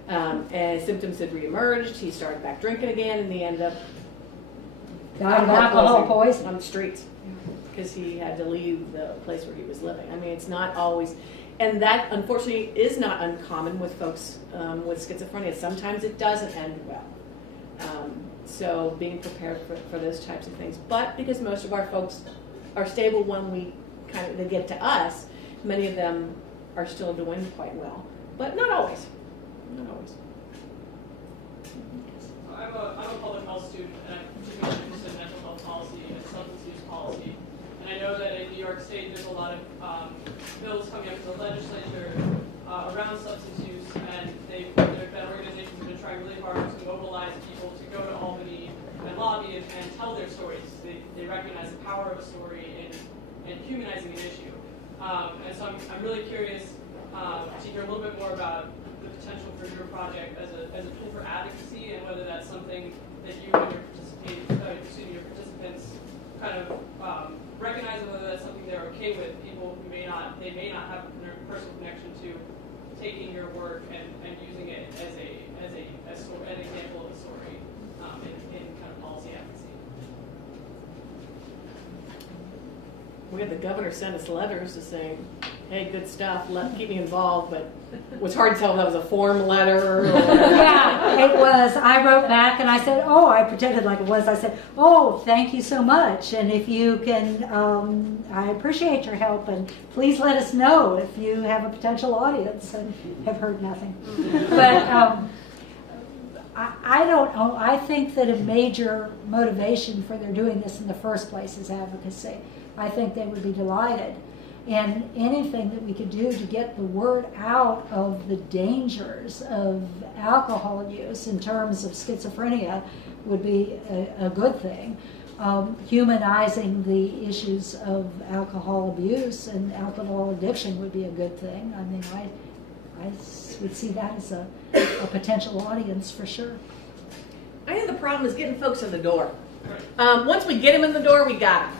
And his symptoms had reemerged. He started back drinking again, and he ended up died of alcohol poisoning on the streets because he had to leave the place where he was living. It's not always, and that unfortunately is not uncommon with folks with schizophrenia. Sometimes it doesn't end well. So being prepared for those types of things. But because most of our folks are stable when they get to us, Many of them are still doing quite well, but not always. Not always. I'm a public health student, and I'm particularly interested in mental health policy and substance use policy. And I know that in New York State, there's a lot of bills coming up to the legislature around substance use, and there have been organizations that have been trying really hard to mobilize people to go to Albany and lobby and tell their stories. They recognize the power of a story in humanizing an issue. And so I'm really curious to hear a little bit more about the potential for your project as a tool for advocacy, and whether that's something that you and your participants kind of recognize, and whether that's something they're okay with. People who may not have a personal connection to taking your work and using it as an example of a story in kind of policy advocacy. We had the governor send us letters to say, hey, good stuff, keep me involved, but it was hard to tell if that was a form letter. Yeah, it was. I wrote back and I said, oh, I pretended like it was. I said, oh, thank you so much. And if you can, I appreciate your help, and please let us know if you have a potential audience, and have heard nothing. But I don't know. I think that a major motivation for their doing this in the first place is advocacy. I think they would be delighted. And anything that we could do to get the word out of the dangers of alcohol use in terms of schizophrenia would be a good thing. Humanizing the issues of alcohol abuse and alcohol addiction would be a good thing. I mean, I would see that as a potential audience for sure. I think the problem is getting folks in the door. Once we get them in the door, we got them.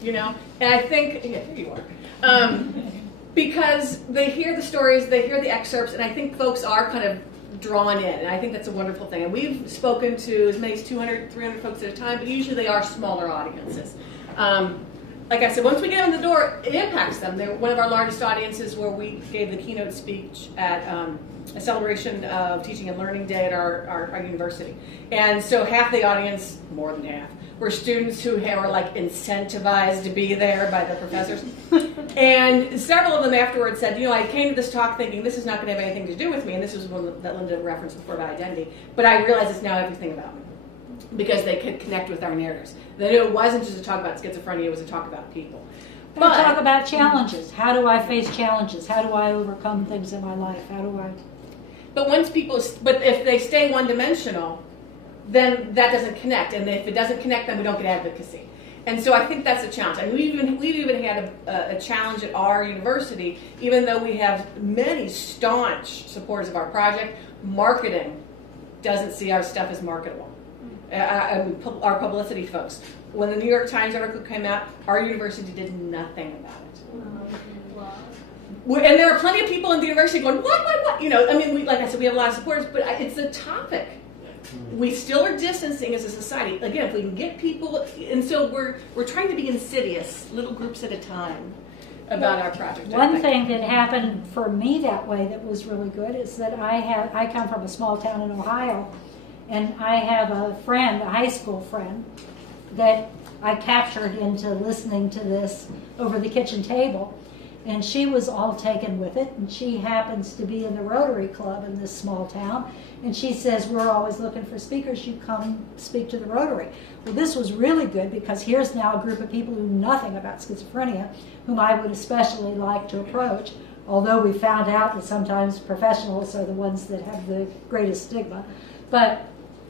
You know, and I think, yeah, here you are, because they hear the stories, they hear the excerpts, and I think folks are kind of drawn in, and I think that's a wonderful thing. And we've spoken to as many as 200, 300 folks at a time, but usually they are smaller audiences. Like I said, once we get them in the door, it impacts them. They're one of our largest audiences, where we gave the keynote speech at a celebration of Teaching and Learning Day at our university. And so half the audience, more than half, were students who were like incentivized to be there by the professors. And several of them afterwards said, you know, I came to this talk thinking this is not going to have anything to do with me, and this was one that Lynda referenced before about identity, but I realize it's now everything about me, because they could connect with our narrators. They knew it wasn't just a talk about schizophrenia, it was a talk about people. But talk about challenges. How do I face challenges? How do I overcome things in my life? How do I... But if they stay one-dimensional, then that doesn't connect. And if it doesn't connect, then we don't get advocacy. And so I think that's a challenge. And we've even had a challenge at our university, even though we have many staunch supporters of our project, marketing doesn't see our stuff as marketable. Our publicity folks. When the New York Times article came out, our university did nothing about it. And there are plenty of people in the university going, what? You know, I mean, like I said, we have a lot of supporters, but it's a topic. We still are distancing as a society. Again, if we can get people, and so we're trying to be insidious, little groups at a time, about our project. One thing that happened for me that way that was really good is that I come from a small town in Ohio, and I have a friend, a high school friend, that I captured into listening to this over the kitchen table. And she was all taken with it, and she happens to be in the Rotary Club in this small town. And she says, we're always looking for speakers. You come speak to the Rotary. Well, this was really good, because here's now a group of people who know nothing about schizophrenia, whom I would especially like to approach, although we found out that sometimes professionals are the ones that have the greatest stigma,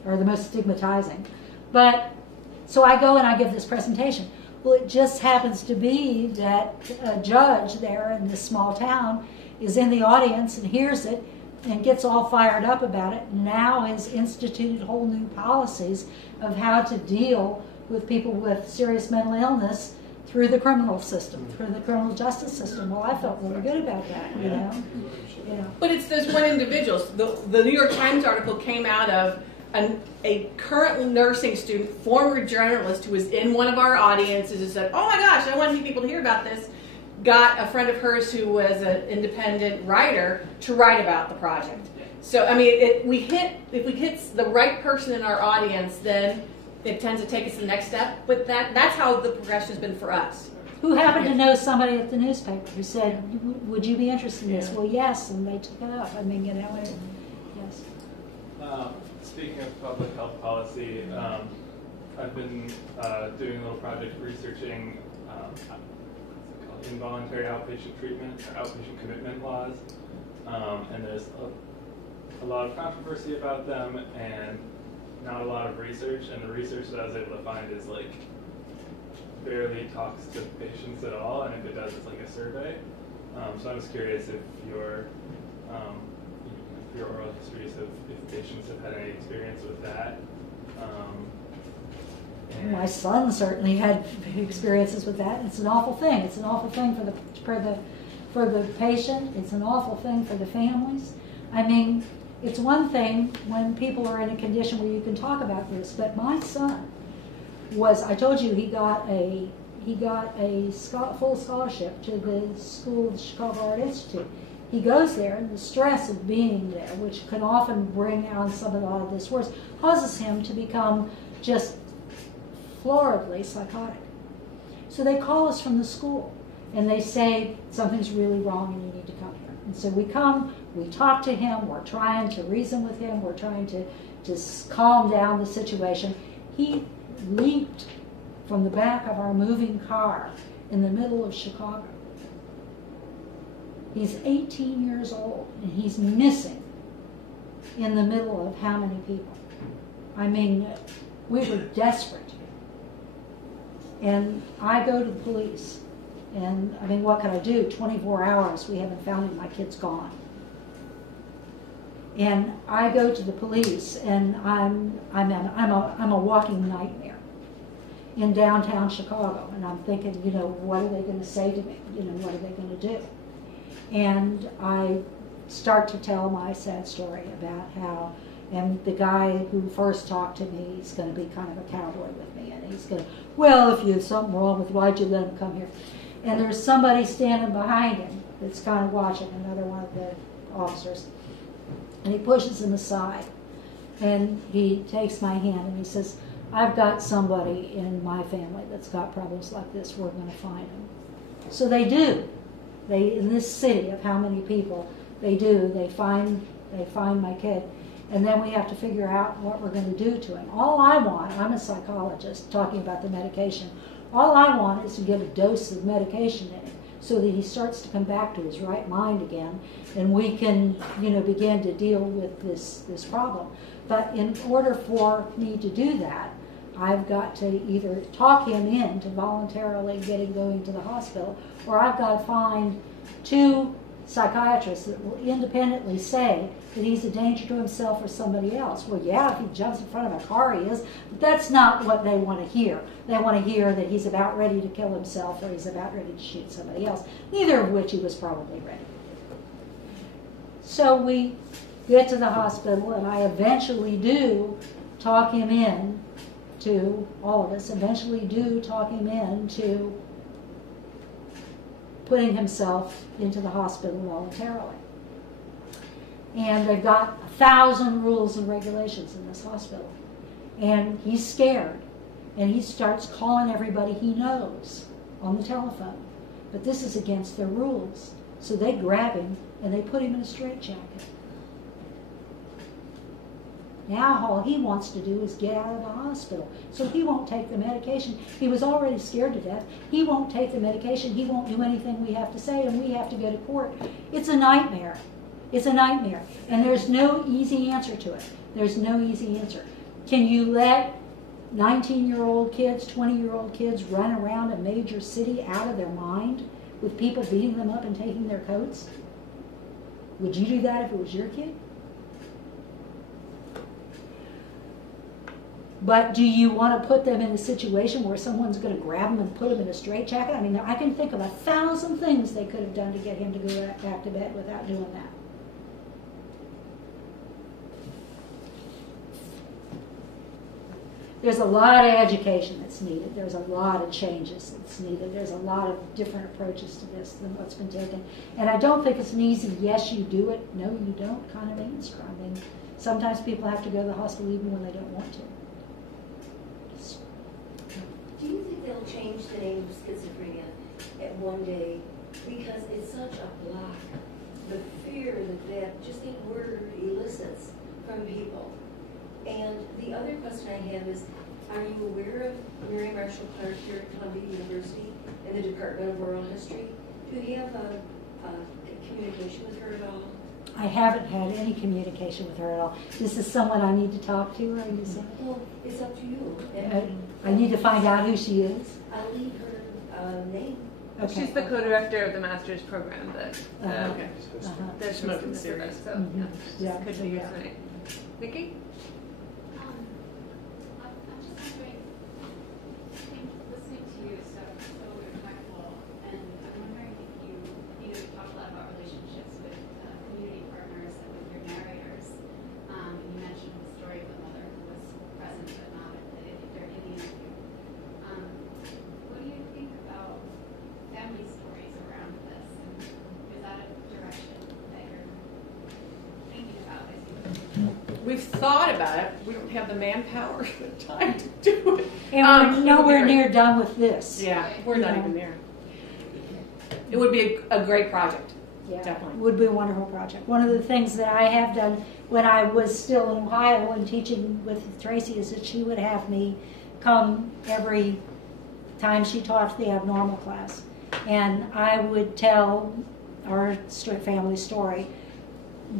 or the most stigmatizing. But so I go and I give this presentation. Well, it just happens to be that a judge there in this small town is in the audience and hears it and gets all fired up about it, and now has instituted whole new policies of how to deal with people with serious mental illness through the criminal system, through the criminal justice system. Well, I felt really good about that, you know. But it's those one individuals. The New York Times article came out of a current nursing student, former journalist, who was in one of our audiences and said, oh my gosh, I want people to hear about this, got a friend of hers who was an independent writer to write about the project. So, I mean, if we hit the right person in our audience, then it tends to take us to the next step. But that's how the progression has been for us. who happened to know somebody at the newspaper who said, would you be interested in this? Yeah. Well, yes, and they took it up. I mean, you know, yes. Speaking of public health policy, I've been doing a little project researching what's it called? Involuntary outpatient treatment or outpatient commitment laws, and there's a lot of controversy about them and not a lot of research, and the research that I was able to find is like barely talks to patients at all, and if it does, it's like a survey. So I was curious if your oral histories of if patients have had any experience with that. My son certainly had experiences with that. It's an awful thing. It's an awful thing for the patient. It's an awful thing for the families. I mean, it's one thing when people are in a condition where you can talk about this, but my son was, I told you, he got a full scholarship to the school, the Chicago Art Institute. He goes there, and the stress of being there, which can often bring on some of all of this worse, causes him to become just floridly psychotic. So they call us from the school, and they say, something's really wrong and you need to come here. And so we come, we talk to him, we're trying to reason with him, we're trying to just calm down the situation. He leaped from the back of our moving car in the middle of Chicago. He's 18 years old, and he's missing in the middle of how many people? I mean, we were desperate. And I go to the police, and I mean, what can I do? 24 hours, we haven't found him, my kid's gone. And I go to the police, and I'm a walking nightmare in downtown Chicago, and I'm thinking, you know, what are they going to say to me? You know, what are they going to do? And I start to tell my sad story about how, and the guy who first talked to me, he's going to be kind of a cowboy with me, and he's going to, well, if you have something wrong with, why'd you let him come here? And there's somebody standing behind him that's kind of watching, another one of the officers, and he pushes him aside, and he takes my hand, and he says, I've got somebody in my family that's got problems like this, we're going to find him. So they do. They, in this city of how many people, they do. They find my kid. And then we have to figure out what we're going to do to him. All I want, I'm a psychologist talking about the medication, all I want is to get a dose of medication in him so that he starts to come back to his right mind again, and we can, you know, begin to deal with this problem. But in order for me to do that, I've got to either talk him into voluntarily going to the hospital, or I've got to find 2 psychiatrists that will independently say that he's a danger to himself or somebody else. Well, yeah, if he jumps in front of a car, he is, but that's not what they want to hear. They want to hear that he's about ready to kill himself or he's about ready to shoot somebody else, neither of which he was probably ready. So we get to the hospital, and I eventually do talk him in to, all of us eventually do talk him into putting himself into the hospital voluntarily. And they've got 1,000 rules and regulations in this hospital. And he's scared. And he starts calling everybody he knows on the telephone. But this is against their rules. So they grab him and they put him in a straitjacket. Now all he wants to do is get out of the hospital. So he won't take the medication. He was already scared to death. He won't take the medication. He won't do anything we have to say, and we have to go to court. It's a nightmare. It's a nightmare. And there's no easy answer to it. There's no easy answer. Can you let 19-year-old kids, 20-year-old kids run around a major city out of their mind with people beating them up and taking their coats? Would you do that if it was your kid? But do you want to put them in a situation where someone's going to grab them and put them in a straitjacket? I mean, I can think of 1,000 things they could have done to get him to go back to bed without doing that. There's a lot of education that's needed. There's a lot of changes that's needed. There's a lot of different approaches to this than what's been taken. And I don't think it's an easy, yes, you do it, no, you don't kind of answer. I mean, sometimes people have to go to the hospital even when they don't want to. Do you think they'll change the name of schizophrenia at one day because it's such a block. The fear that just a word elicits from people. And the other question I have is, are you aware of Mary Marshall Clark here at Columbia University in the Department of Oral History? Do you have a communication with her at all? I haven't had any communication with her at all. This is someone I need to talk to, are you saying? Well, it's up to you. I need to find out who she is. I'll leave her name. Okay. She's the co-director of the master's program that that's Smoking series. So Yeah. could be here tonight. Nikki? I'm just wondering, I think listening to you is so impactful, and I'm wondering if you talk a lot about relationships with community partners and with your narrators. And you mentioned the story of the mother who was present but not during the interview. What do you think about family stories around this? And is that a direction that you're thinking about as you We've thought about it. We don't have the manpower or the time to do it. And we're nowhere near done with this. Yeah, we're not even there. It would be a great project. Yeah, Definitely. it would be a wonderful project. One of the things that I have done when I was still in Ohio and teaching with Tracy is that she would have me come every time she taught the abnormal class. And I would tell our family story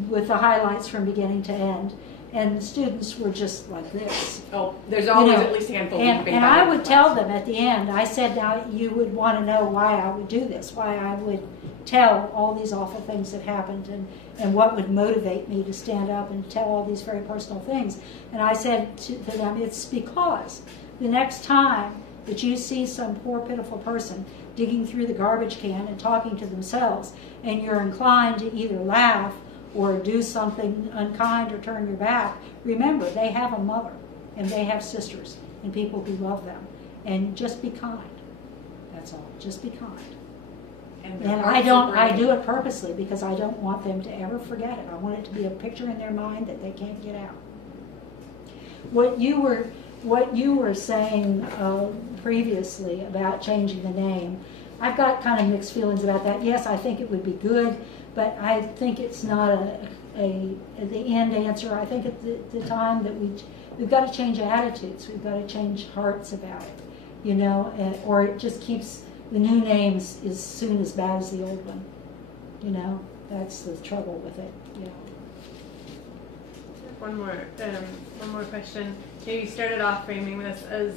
with the highlights from beginning to end. And the students were just like this. Oh, there's always at least a handful of And I would tell them at the end, I said, now you would want to know why I would do this, why I would tell all these awful things that happened and what would motivate me to stand up and tell all these very personal things. And I said to them, it's because the next time that you see some poor, pitiful person digging through the garbage can and talking to themselves, and you're inclined to either laugh or do something unkind or turn your back, remember, they have a mother, and they have sisters, and people who love them. And just be kind. That's all. Just be kind. And I do it purposely because I don't want them to ever forget it. I want it to be a picture in their mind that they can't get out. What you were saying previously about changing the name, I've got kind of mixed feelings about that. Yes, I think it would be good, but I think it's not the end answer. I think at the time that we've got to change attitudes. We've got to change hearts about it, or it just keeps the new names as soon as bad as the old one. That's the trouble with it. One more question. You started off framing this as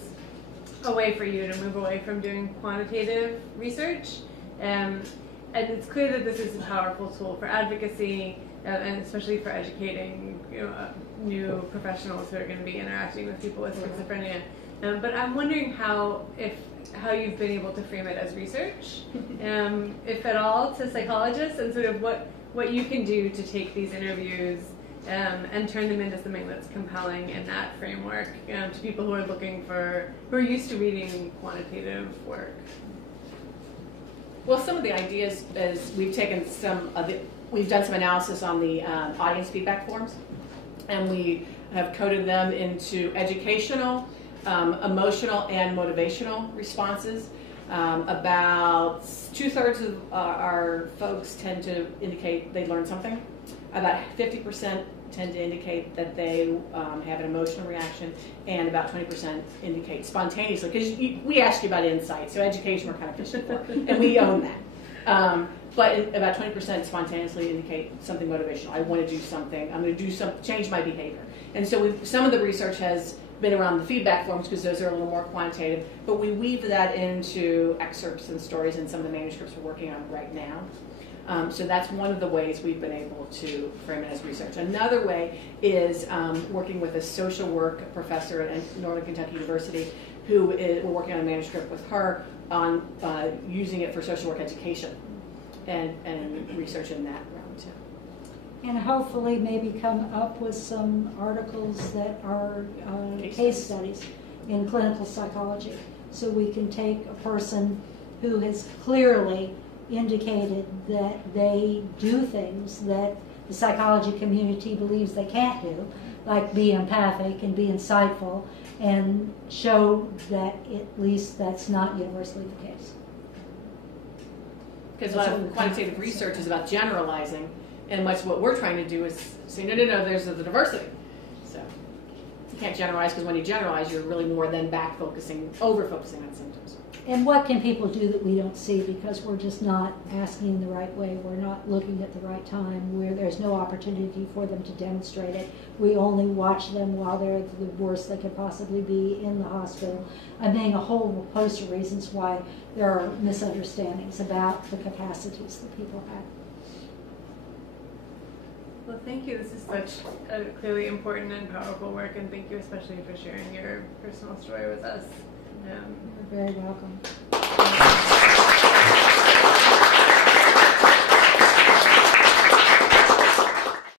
a way for you to move away from doing quantitative research, and it's clear that this is a powerful tool for advocacy, and especially for educating new professionals who are going to be interacting with people with schizophrenia. But I'm wondering how you've been able to frame it as research, if at all, to psychologists, and sort of what you can do to take these interviews and turn them into something that's compelling in that framework to people who are used to reading quantitative work. Well, some of the ideas is we've done some analysis on the audience feedback forms, and we have coded them into educational, emotional, and motivational responses. About 2/3 of our folks tend to indicate they learned something. About 50% tend to indicate that they have an emotional reaction, and about 20% indicate spontaneously. Because we asked you about insight, so education we're kind of fishing for, and we own that. But about 20% spontaneously indicate something motivational. I want to do something. I'm going to do something, change my behavior. And so some of the research has been around the feedback forms because those are a little more quantitative, but we weave that into excerpts and stories in some of the manuscripts we're working on right now. So that's one of the ways we've been able to frame it as research. Another way is working with a social work professor at Northern Kentucky University we're working on a manuscript with her on using it for social work education and research in that realm too. And hopefully maybe come up with some articles that are case studies in clinical psychology. So we can take a person who has clearly indicated that they do things that the psychology community believes they can't do, like be empathic and be insightful, and show that at least that's not universally the case. Because a lot of quantitative research is about generalizing, and much of what we're trying to do is say, no, there's the diversity. So you can't generalize, because when you generalize, you're really more than over-focusing on symptoms. And what can people do that we don't see because we're just not asking in the right way, we're not looking at the right time, where there's no opportunity for them to demonstrate it. We only watch them while they're the worst they could possibly be in the hospital. I'm being a whole host of reasons why there are misunderstandings about the capacities that people have. Well, thank you. This is such a clearly important and powerful work, and thank you especially for sharing your personal story with us. You're very welcome.